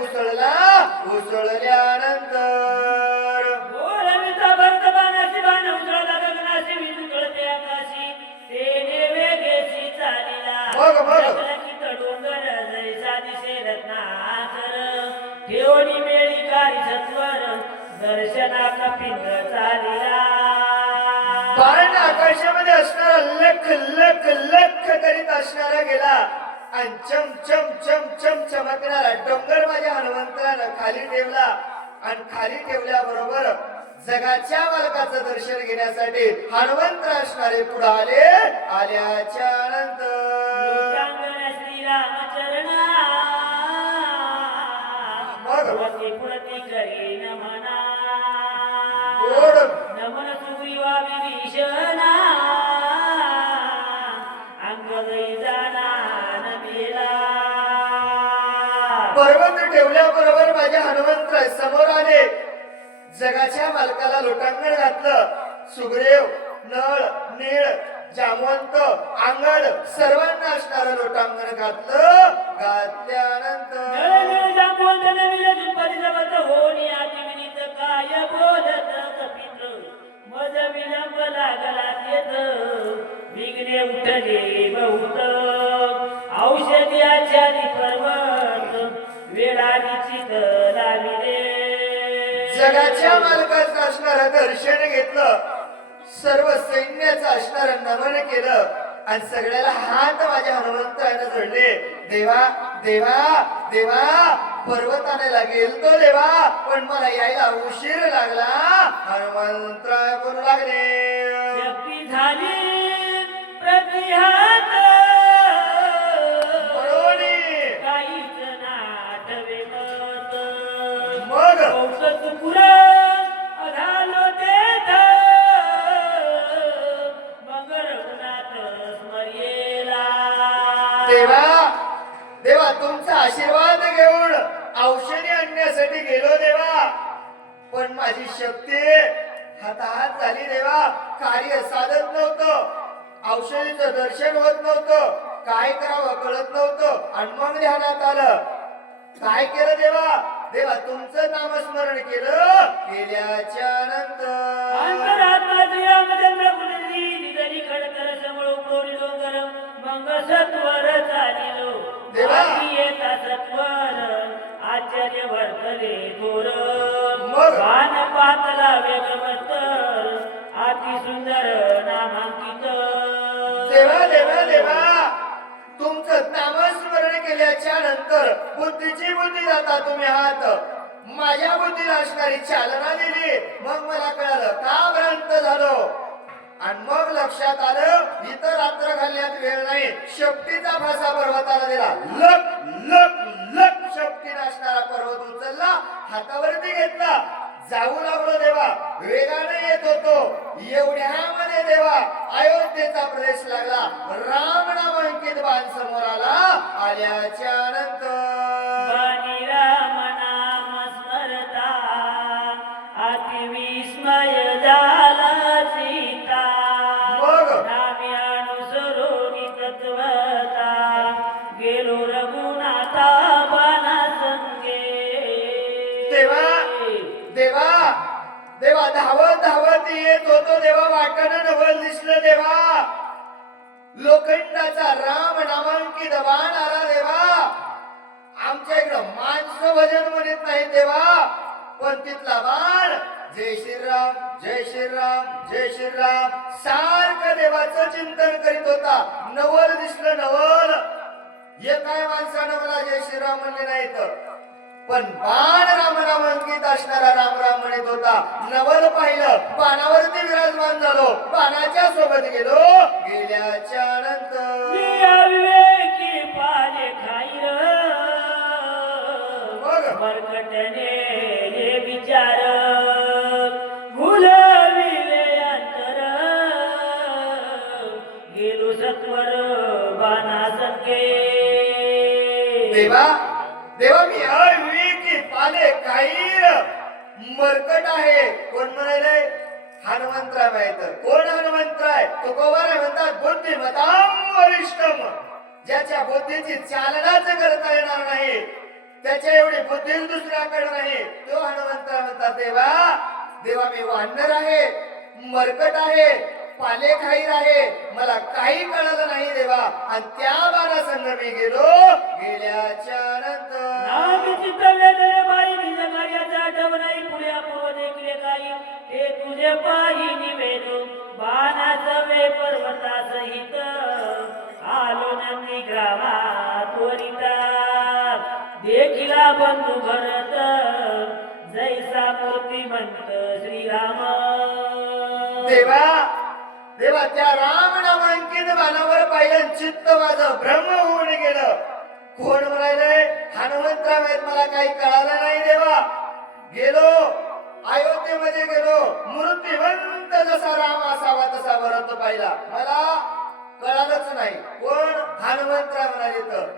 उसळल्यानंतर बोलविता भरत बाणाची बाण उसळला गगनाशी विजुळते आकाशी तेने वेगेशी चालिला मग. जगलकी डोंगर जैसा दिसे रत्नाकर ठेवणी मेळी कारी सत्वर दर्शना कपिंद चालिला बाण आकाशामध्ये असणारा लख लख लख करीत असणारा गेला आणि चम चम चम चम चमकणारा डोंगर माझ्या हनुमंतरानं खाली ठेवला आणि खाली ठेवल्याबरोबर जगाच्या मालकाचं दर्शन घेण्यासाठी हनुमंत असणारे पुढे आल्याच्या नंतर श्रीरामचरणा मग पुरती करी नमना गोड नमन सुग्रीवा विभीषणा अंगदई जाना नमेला पर्वत ठेवल्याबरोबर माझ्या हनुमंत समोर आले जगाच्या मालकाला लोटांगण घातलं सुग्रीव नळ नीळ जामवंत अंगड सर्वांना असणारं लोटांगण घातल्यानंतर काय बोलत कपिंद्र मज विलंब लागला तेज विघ्ने उठले बहुत औषधी आचारी पर्वत वेळाने चित लाविले जगाच्या मालकाचं असणारं दर्शन घेतलं सर्व सैन्याचं असणारं नमन केलं आणि सगळ्याला हात माझ्या हनुमंतानं जोडले देवा देवा देवा पर्वताने लागेल तो देवा पण मला यायला उशीर लागला हनुमंतराय करू लागले शक्ती झाली प्रतिहात बरोबरी काहीच नाटवे मत मग औषध पुरा अधालो देत मग रघुनाथ स्मर्येला देवा देवा तुमचा आशीर्वाद घेऊन औषधी आणण्यासाठी गेलो देवा पण माझी शक्ती हाताहात झाली देवा कार्य साधत नव्हतं औषधीचं दर्शन होत नव्हतं काय करावं कळत नव्हतं आणि मग ध्यानात आलं काय केलं देवा देवा तुमचं नामस्मरण केल्याच्या नंतर अंतरात्मा श्रीरामचंद्र पुनरी निधनी खडतर समोर उपडोनी डोंगर मग सत्वर चालिलो देवा. आम्ही येता सत्वर आचार्य वर्तले थोर मग? भान पातला वेगवतर अति सुंदर नामांकित देवा देवा देवा तुमचं नामस्मरण केल्याच्या नंतर बुद्धीची बुद्धी जाता तुम्ही आहात माझ्या बुद्धीला असणारी चालना दिली मग मला कळालं का भ्रांत झालो आणि मग लक्षात आलं इतर रात्र घालण्यात वेळ नाही शेपटीचा फासा पर्वताला दिला लक लक लक शेपटी असणारा पर्वत उचलला हातावरती घेतला जाऊ लागलो देवा वेगाने येत होतो एवढ्यामध्ये देवा अयोध्येचा प्रदेश लागला राम नाम अंकित बाण समोर आल्याच्या नंतर वाणी राम नाम स्मरता अति विस्मय झाला सीता मग? नामे अनुसरून तत्वता गेलो रघुनाथा बाणा संगे देवा देवा देवा धावत धावत येत होतो देवा वाटणं नवल दिसलं देवा लोखंडाचा राम नामांकित बाण आला देवा आमच्या इकडं माणसं भजन म्हणत नाही देवा पण तिथला बाण जय श्रीराम जय श्रीराम जय श्रीराम सारखं देवाचं चिंतन करीत होता नवल दिसलं नवल एकाय माणसानं मला जय श्रीराम म्हणले नाहीत पण बाण राम अंकित असणारा राम राम म्हणत होता नवल पाहिलं बाणावरती विराजमान झालो बाणाच्या सोबत गेल्याच्या नंतर मी अविवेकी पाले खाईर मग? मरकटने हे विचार भुलविले अंतर गेलो सत्वर बाणा संगे देवा देवा मी अविवेकी पाले काहीर मरकट आहे कोण म्हणाले हनुमंतराय माहित कोण हनुमंतराय तो गोवारा म्हणतात बुद्धिमताम वरिष्ठम ज्याच्या बुद्धीची चालनाच करता येणार नाही त्याच्या एवढी बुद्धी दुसऱ्याकडे नाही तो हनुमंतराय म्हणतात देवा देवा मी वानर आहे मरकट आहे पालेखाईर आहे मला काही कळलं नाही देवा आणि त्या बाणासंग मी गेल्याच्या नंतर नामी चित्तवेदने बाई निज कार्याचा आठव नाही पुढे अपूर्व देखले काही ते तुझे पायी निवेदो बाणाचा वे पर्वता सहित आलो नंदी ग्रामा त्वरिता देखिला बंधू भरत जैसा मूर्तिमंत श्रीराम देवा देवा त्या राम नामांकित बाणावर पाहिलं चित्त माझं ब्रह्म होऊन गेलं कोण म्हणाले हनुमंतराव आहेत मला काही कळालं नाही देवा गेलो अयोध्येमध्ये गेलो मूर्तिवंत जसा राम असावा तसा भरत पाहिला मला कळालंच नाही कोण हनुमंतराव म्हणाले तर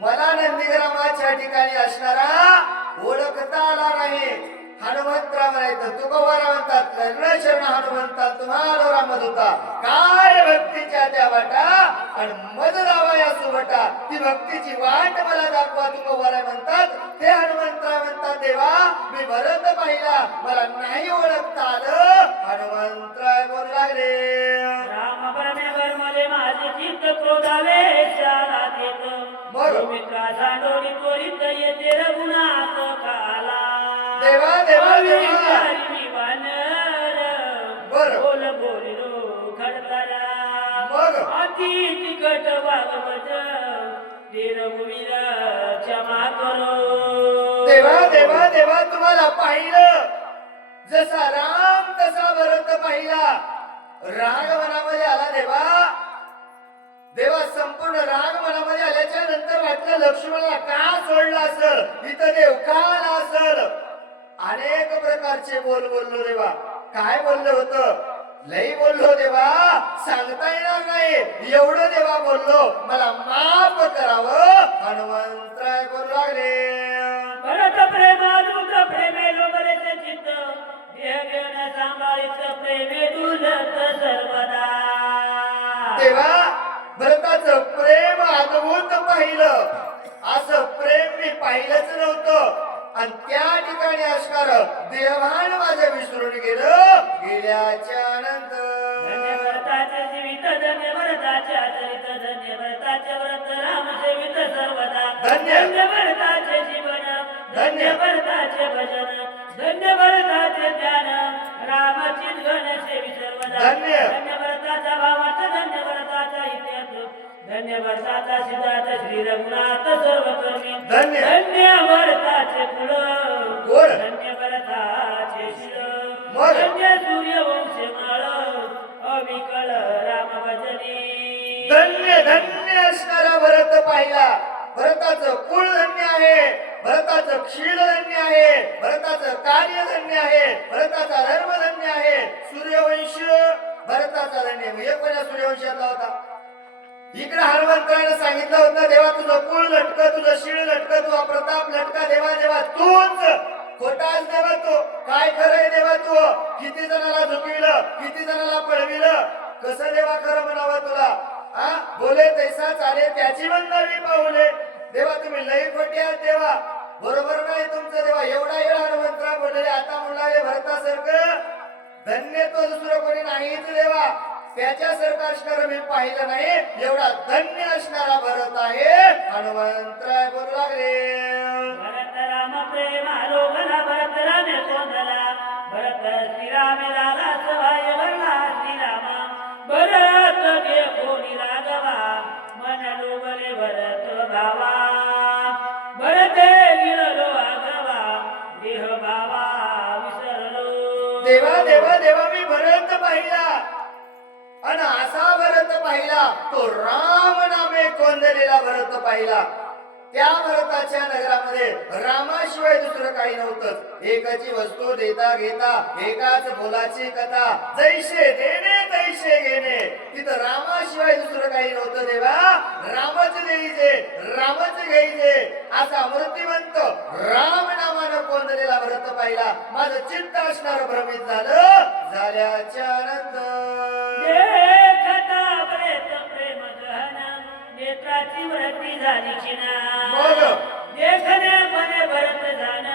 मला नंदीग्रामाच्या ठिकाणी असणारा ओळखता आला नाही हनुमंतराव म्हणायचं तुकोबारा म्हणतात करुणशरण हनुमंता तुम्हाला रामत होता काय भक्तीच्या त्या वाटा आणि मज लावा या सुवटा ती भक्तीची वाट मला दाखवा तुकोबारा म्हणतात ते हनुमंतराव म्हणतात देवा मी भरत पाहिला मला नाही ओळखता आलं हनुमंतराव बोलू लागले राम परमेश्वर मध्ये माझे चित्त क्रोधावे शाला देत मग? मित्रा सांडोरी त्वरित येते रघुनाथ काला देवा देवा देवा विचारी वानर बर बोल बोलिलो खडकारा मग? अति तिकट वागवत ते रघुवीर क्षमा करो देवा देवा देवा तुम्हाला पाहिलं जसा राम तसा भरत पाहिला राग मनामध्ये आला देवा देवा संपूर्ण राग मनामध्ये आल्याच्या नंतर वाटलं लक्ष्मणाला का सोडला असेल इथं देव का आला असेल अनेक प्रकारचे बोललो देवा काय बोललं होतं लई बोललो देवा सांगता येणार नाही एवढं देवा बोललो मला माफ करावं हनुमंतराय बोलू लागले भरत प्रेमादुद्र प्रेमे लोबलेचे चित्त देह घेऊन सांभाळीत प्रेमे डुलत सर्वदा देवा भरताचं प्रेम अद्भुत पाहिलं असं प्रेम मी पाहिलंच नव्हतं आणि त्या ठिकाणी असणार देवान माझं विसरून गेलं गेल्याच्या नंतर. धन्य भरताचे जीवित धन्य भरताचे आचरित धन्य भरताचे व्रत राम सेवित सर्वदा धन्य. धन्य भरताचे जीवन धन्य भरताचे भजन धन्य भरताचे ध्यान रामाची गण सेवी सर्वदा धन्य. धन्य भरताचा भावार्थ धन्य भरताचा इतिहास धन्य भरताचा सिद्धार्थ श्री रघुनाथ सर्वकर्मी धन्य. धन्य भरताचे कुळ गोड. धन्य भरताचे शिर मग. धन्य सूर्यवंश माळ अविकळ राम भजनी धन्य धन्य असणारा भरत पाहिला. भरताचं कुळ धन्य आहे, भरताचं क्षीर धन्य आहे, भरताचं कार्य धन्य आहे, भरताचा धर्म धन्य आहे. सूर्यवंश भरताचा धन्य. म्हणजे कोणा सूर्यवंशातला होता? इकडे हनुमंतराने सांगितलं होतं देवा तुझं कुळ लटक, तुझं शिळ लटक, तुझा प्रताप लटका. देवा देवा तूच खोटाच देवा तू. काय खरंय देवा तू? किती जणाला झुकविलं, किती जणाला पळविलं. कसं देवा खरं म्हणावं तुला? हा बोले तैसा चाले त्याची बंदावी पाऊले. देवा तुम्ही लई खोटी आहात देवा. बरोबर नाही तुमचं देवा. एवढा वेळ हनुमंतरा बोलले. आता म्हणाले भरतासारखं धन्य तो दुसरं कोणी नाहीच देवा. त्याच्यासारखं असणारं मी पाहिलं नाही. एवढा धन्य असणारा भरत आहे. हनुमंतराय बोलू लागले. भरत राम प्रेम आलोकला भरत रामे कोंदला भरत श्रीराम लाला सवाय भरला श्रीराम भरत गे कोणी रागवा मन लोबले भरत भावा भरते गिळलो आगवा देह भावा विसरलो. देवा देवा देवा मी भरत पाहिला आणि असा भरत पाहिला तो राम नामे कोंदलेला भरत पाहिला. त्या भरताच्या नगरामध्ये रामाशिवाय दुसरं काही नव्हतं. एकाची वस्तू देता घेता एकाच बोलाची कथा जैसे देणे तैसे घेणे. तिथं रामाशिवाय दुसरं काही नव्हतं देवा. रामच द्यायचे रामच घ्यायचे असा मूर्तिमंत राम नामानं कोंदलेला भरत पाहिला. माझं चित्त असणार भ्रमित झालं. झाल्याच्या नंतर देखता प्रेत प्रेम गहन नेत्राची वृत्ती झाली चिना मग देखण्यापणे भरत जाण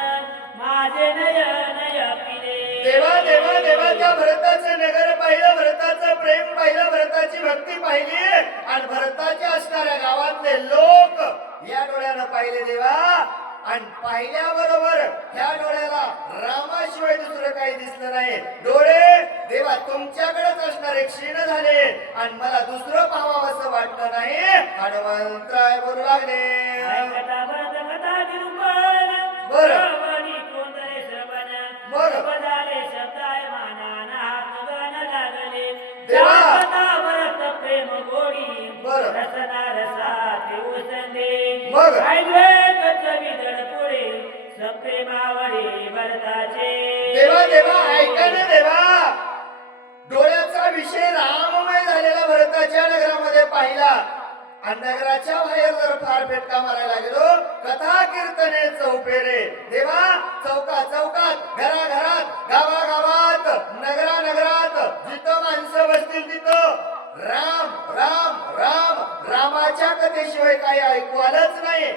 माझे नयन पिले. देवा देवा देवा त्या भरताचं नगर पाहिलं, भरताचं प्रेम पाहिलं, भरताची भक्ती पाहिली आणि भरताच्या असणाऱ्या गावातले लोक या डोळ्यानं पाहिले देवा. आणि पाहिल्याबरोबर ह्या डोळ्याला रामाशिवाय दुसरं काही दिसलं नाही. डोळे देवा तुमच्याकडेच असणारे क्षीण झाले आणि मला दुसरं पाहावं असं वाटलं नाही. हनुमंतराय बोलू लागले. ऐकता भरत कथा निरूपण बरं. श्रवणी कोंदले श्रवण बरं. बजाले शब्दाय मानाना हात गाणं लागले. देवा. जागता भरत प्रेम गोडी बरं. रसना रसाते ओसंडे मग. ऐकले कचवी दडपुळे सप्रेमावळे भरताचे. देवा देवा ऐका ना देवा. डोळ्याचा विषय राममय झालेला भरताच्या नगरामध्ये पाहिला आणि नगराच्या बाहेर जर फार फेटका मारायला गेलो कथा कीर्तने चौफेरे. देवा चौका चौकात घराघरात गावागावात नगरा नगरात जिथं माणसं बसतील तिथं राम राम राम रामाच्या कथेशिवाय काही ऐकू आलंच नाही.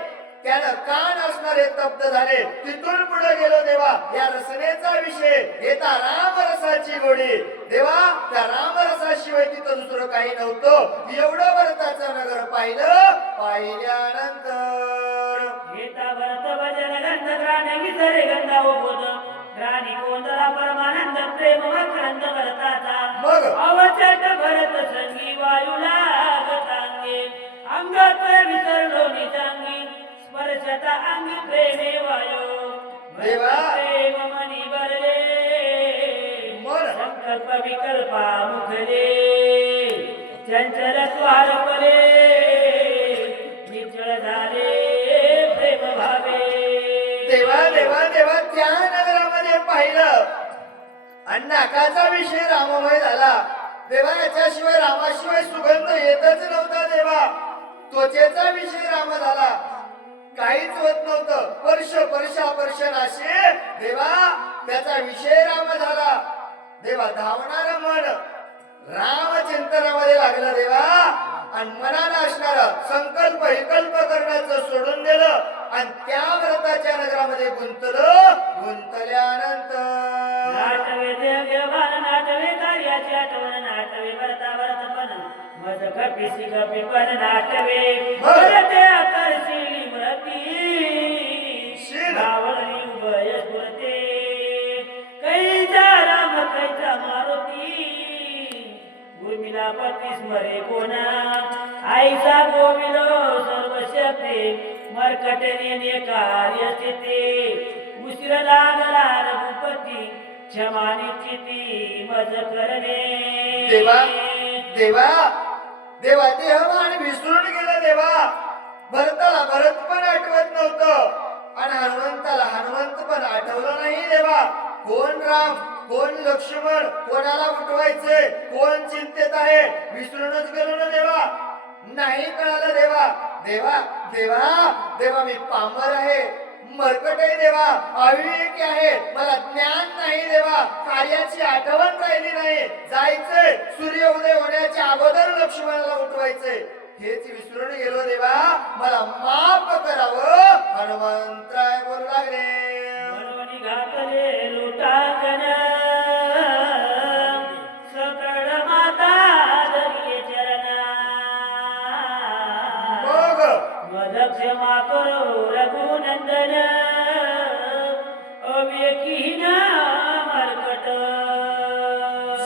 त्यानं कान असणारे तप्त झाले. तिथून पुढे गेलो देवा. या रसनेचा विषय येता रामरसाची गोडी. देवा त्या रामरसाशिवाय तिथं दुसरं काही नव्हतं. एवढं भरताचं नगर पाहिलं. पाहिल्यानंतर गीता भरत भजन गंध ग्राणे विसरे गंधा बोध ग्राणी कोंदला परमानंद प्रेम मकरंद भरताचा मग. अवचट भरत संगी वायुला गतांगे अंगात विसरलो निजांगी स्पर्शता अंगी प्रेमे वायो देवा. प्रेम मनी भरले मन. संकल्प विकल्पा मुखले चंचल स्वार पले निचळ झाले प्रेम भावे. देवा देवा देवा त्या नगरामध्ये पाहिलं आणि नाकाचा विषय राममय झाला. देवा याच्याशिवाय रामाशिवाय सुगंध येतच नव्हता. देवा त्वचेचा विषय राम झाला. काहीच होत नव्हतं. परश नाशे. देवा त्याचा विषय राम झाला. देवा धावणार मन राम चिंतनामध्ये लागलं देवा आणि मनानं असणार संकल्प विकल्प करण्याचं सोडून दिलं. आणि त्या व्रताच्या नगरामध्ये गुंतल्यानंतर नाटवे देवव्यवहार नाटवे कार्याची आठवण नाटवे वर्ता वर्तपण मज कपिसी कपिपण नाटवे भरते आकर्षी व्रती शील. रावणी उभय स्फुरते कैचा राम कैचा मारुती उर्मिला पती स्मरे कोणा आईचा गोविलो सर्व शक्ती मरकटने कार्य स्थिती उशीर लागला रघुपती क्षमानिची ती मज करणे देवा देवा देवा देहमान विसरून गेला देवा. भरताला भरत पण आठवत नव्हतं आणि हनुमंताला हनुमंत पण आठवलं नाही देवा. कोण राम कोण लक्ष्मण कोणाला उठवायचे कोण चिंतेत आहे विसरूनच गेलो ना देवा. नाही कळालं देवा. देवा देवा देवा मी पामर आहे मरकट आहे देवा अविवेकी आहे मला ज्ञान नाही देवा कार्याची आठवण राहिली नाही. जायचंय सूर्य उदय होण्याच्या अगोदर लक्ष्मणाला उठवायचंय हेच विसरून गेलो देवा मला माफ करावं. हनुमंतराय बोलू लागले मनोनी घातले लुटांगण सकळ माता धरिये चरणा मग मद क्षमा करो रघुनंदन अवेकीन मरकट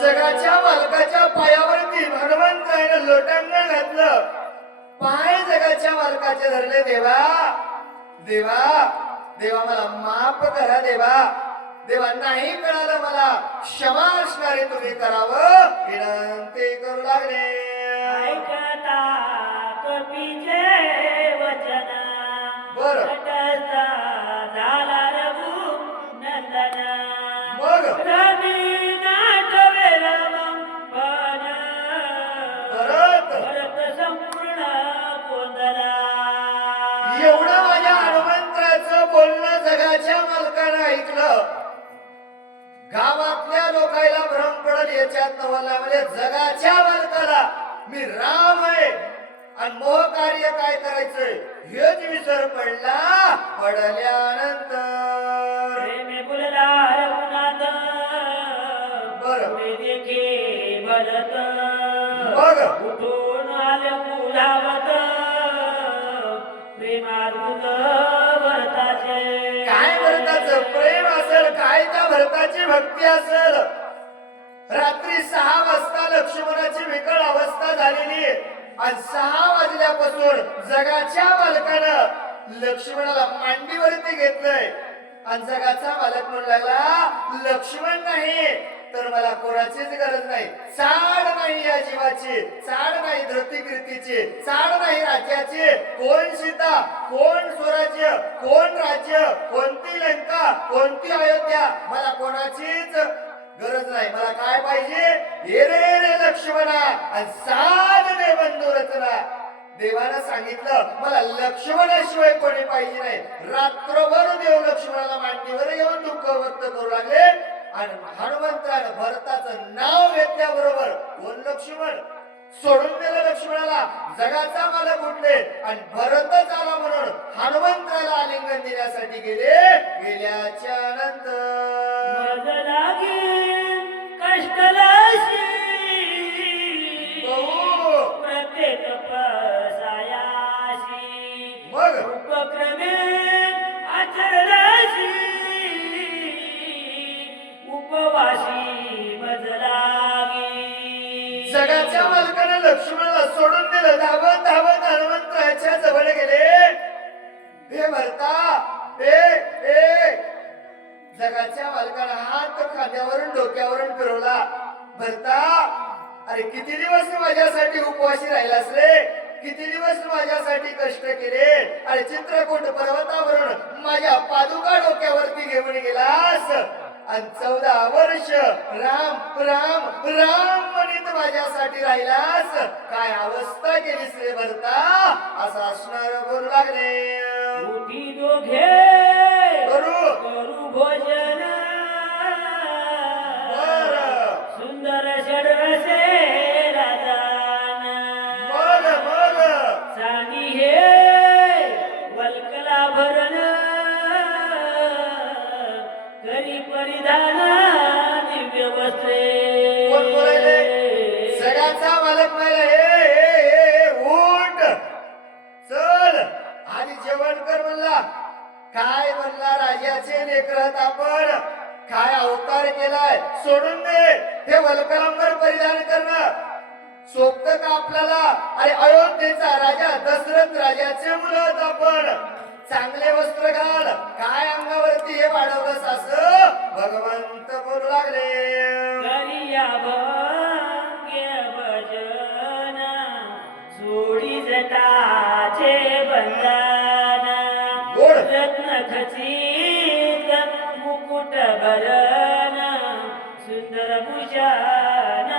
जगाच्या मालकाच्या पायावरती हनुमंतरायनं लोटांगण घातलं. पाय जगाच्या मालकाचे धरले देवा देवा देवा मला माफ करा देवा. देवा नाही कळालं मला क्षमा असणारे तुम्ही करावं विनंती करू लागले. ऐकता कपीचे वचन बरं. तटस्थ झाला रघुनंदन मग रवी नाटवे राम पण परत भरत संपूर्ण गोंधळा एवढं माझ्या हनुमंतराचं बोलणं जगाच्या मालकानं ऐकलं. गावातल्या लोकांना भ्रम पडल याच्यात नवला म्हणजे जगाच्या मालकाला मी राम आहे आणि मोह कार्य काय करायचंय हेच विसर पडल्यानंतर प्रेमे बोलला रघुनाथ बरं. पुढे देखे भरत मग उठून आले पुरावत प्रेमार्बुद भरताचे काय भरताचं प्रेम असेल काय त्या भरताची भक्ती असेल. रात्री 6 वाजता लक्ष्मणाची विकळ अवस्था झालेली आणि 6 वाजल्यापासून जगाच्या मालकानं लक्ष्मणाला मांडीवरती घेतलंय आणि जगाचा मालक म्हणू लागला लक्ष्मण नाही तर मला कोणाचीच गरज नाही. चाड नाही या जीवाची चाड नाही धृतिकीर्तीची चाड नाही राज्याची. कोण सीता कोण स्वराज्य कोण राज्य कोणती लंका कोणती अयोध्या मला कोणाचीच गरज नाही. मला काय पाहिजे ये रे लक्ष्मणा आणि साध दे बंधू रचना. देवानं सांगितलं मला लक्ष्मणाशिवाय कोणी पाहिजे नाही. रात्रभर देव लक्ष्मणाला मांडीवर येऊन दुःख व्यक्त करू लागले आणि हनुमंतानं भरताचं नाव घेतल्याबरोबर कोण लक्ष्मण सोडून दिलं लक्ष्मणाला. जगाचा मालक उठले आणि भरतच आला म्हणून हनुमंताला आलिंगन देण्यासाठी गेल्याच्या नंतर मज लागे कष्टलाशी प्रत्येक पसायाशी मग उपक्रमे आचरलाशी उपवासी मज लागे जगाच्या मालकानं लक्ष्मणाला सोडून दिलं. धावत धावत हनुमंतराच्या जवळ गेले. हे भरता ए जगाच्या मालकानं हात खांद्यावरून डोक्यावरून फिरवला. भरता अरे किती दिवस माझ्यासाठी उपवासी राहिलास रे किती दिवस माझ्यासाठी कष्ट केले. अरे चित्रकूट पर्वतावरून माझ्या पादुका डोक्यावरती घेऊन गेलास आणि 14 वर्ष राम राम राम म्हणत माझ्यासाठी राहिलास. काय अवस्था केलीस रे भरता असं असणार बोलू लागले. उठी दोघे करू भोजन बरं. सुंदर षडरसे राजान मग चांदी हे वल्कला आभरण करी परिधान दिव्य वस्त्रे. कोण बोलायले? सगळ्याचा मालक मला हे उठ चल आधी जेवण कर म्हणला. काय म्हणला? राजाचे लेकरात आपण काय अवतार केलाय? सोडून दे हे वल्कलांबर परिधान करणं सोपत का आपल्याला? अरे अयोध्येचा राजा दशरथ राजाचे मुलं आहोत आपण. चांगले वस्त्र घाल. काय अंगावरती हे वाढवलंस असं भगवंत बोलू लागले. करिया भंग्य भजन सोडी जटाचे बंधन. गोड. रत्न खचित मुकुट भरण सुंदर भूषण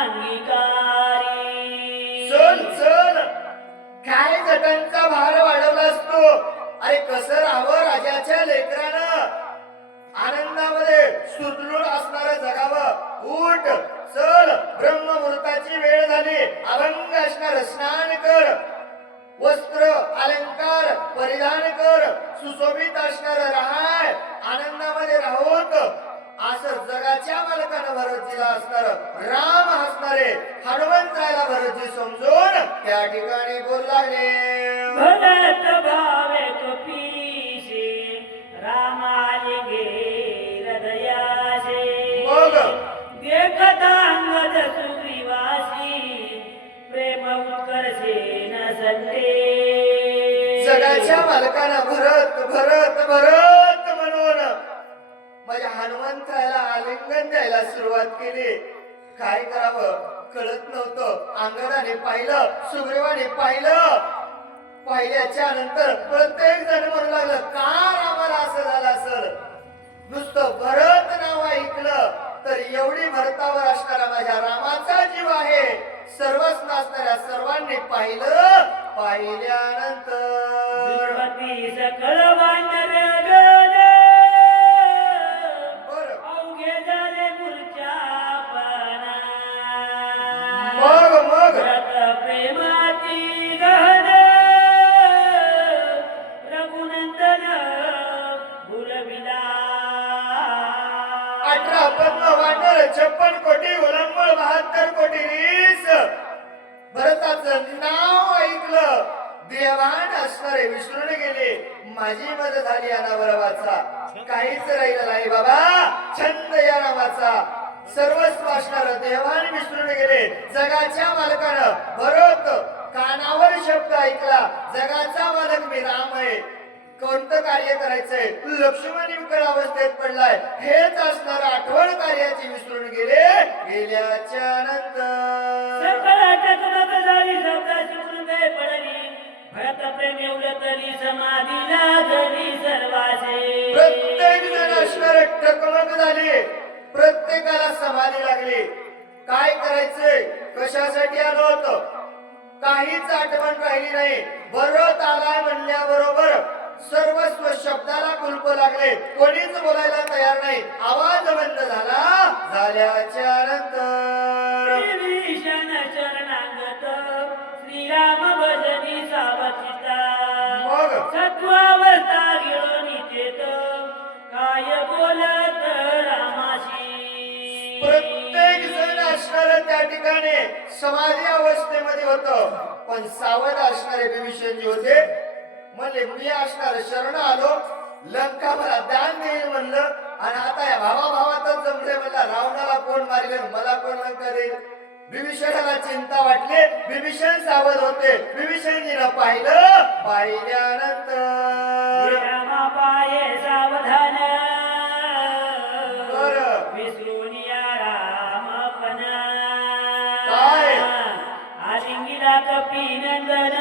अंगीकारी. चल चल काय जटांचा भार वाढवला असतो. अरे कसं राहावं राजाच्या लेकरानं? आनंदामध्ये सुदृढ असणारं जगावं. उठ चल ब्रह्ममुहूर्ताची वेळ झाली. अभंग असणार स्नान कर. वस्त्र अलंकार परिधान कर. सुशोभित असणार राहाय. आनंदामध्ये राहोत असं जगाच्या मालकानं भरत असणार. राम हसणारे हनुमंताला भरत समजून त्या ठिकाणी बोल लागले. भरत भावे कपीशे रामाले गे हृदयाशे. मग देखता अंगद सुग्रीवासी प्रेम उत्कर्षे न संते. जगाच्या मालकानं भरत भरत भरत म्हणून माझ्या हनुमंताला आलिंगन द्यायला सुरुवात केली. काय करावं कळत नव्हतं. अंगदाने पाहिलं, सुग्रीवाने पाहिलं. पाहिल्याच्या नंतर प्रत्येक जण म्हणू लागलं का रामाला असं झालं असेल. नुसतं भरत नाव ऐकलं तर एवढी भरतावर असणारा माझ्या रामाचा जीव आहे. सर्वच नसणाऱ्या सर्वांनी पाहिलं. पाहिल्यानंतर दुर्मती सकळ वानर गण बरं. अवघे झाले मूर्छापना. मग व्रत प्रेमाती गहन रघुनंदन भुलविला. 18 पद्म वानर 56 कोटी उलंबळ 72 कोटी रीस. भरताचं नाव ऐकलं. देवान असणारे विसरून गेले. माझी मदत झाली या नावाचा. काहीच राहिलं नाही बाबा. छंद या नावाचा सर्वस्व असणार देवान विसरून गेले. जगाच्या मालकानं भरत कानावर शब्द ऐकला. जगाचा मालक मी राम आहे. कोणतं कार्य करायचंय? लक्ष्मण विकट अवस्थेत पडलाय. हेच असणार आठवण कार्याची विसरून गेले. गेल्याच्या नंतर सकळ टकमक झाली शब्दाची मृदय पडली. भरत प्रेम एवढं तरी समाधी लागली सर्वाचे. प्रत्येक जण असणार टकमक झाली. प्रत्येकाला समाधी लागली. काय करायचंय? कशासाठी आलो होतो? काहीच आठवण राहिली नाही. भरत आलाय म्हणल्याबरोबर सर्वस्व शब्दाला कुलप लागले. कोणीच बोलायला तयार नाही. आवाज बंद झाला. झाल्याच्या नंतर विभीषण चरणागत श्रीराम भजनी सावचिता. मग सत्वावस्था घेऊन इथेत काय बोलत रामाशी. प्रत्येक जण असणार त्या ठिकाणी समाधी अवस्थेमध्ये होत. पण सावध असणारे विभीषणजी होते. म्हणले मी असणार शरण आलो. लंका मला दान देईल म्हणलं. आणि आता या भावाभावातच जमले म्हणला. रावणाला कोण मारेल मला कोण लंका देईल. विभीषणाला चिंता वाटली. विभीषण सावध होते. विभीषणजीनं पाहिलं. पाहिल्यानंतर रामा पाये सावधान बरं. विसरून या रामपणा. काय? आलिंगिला कपी नंदन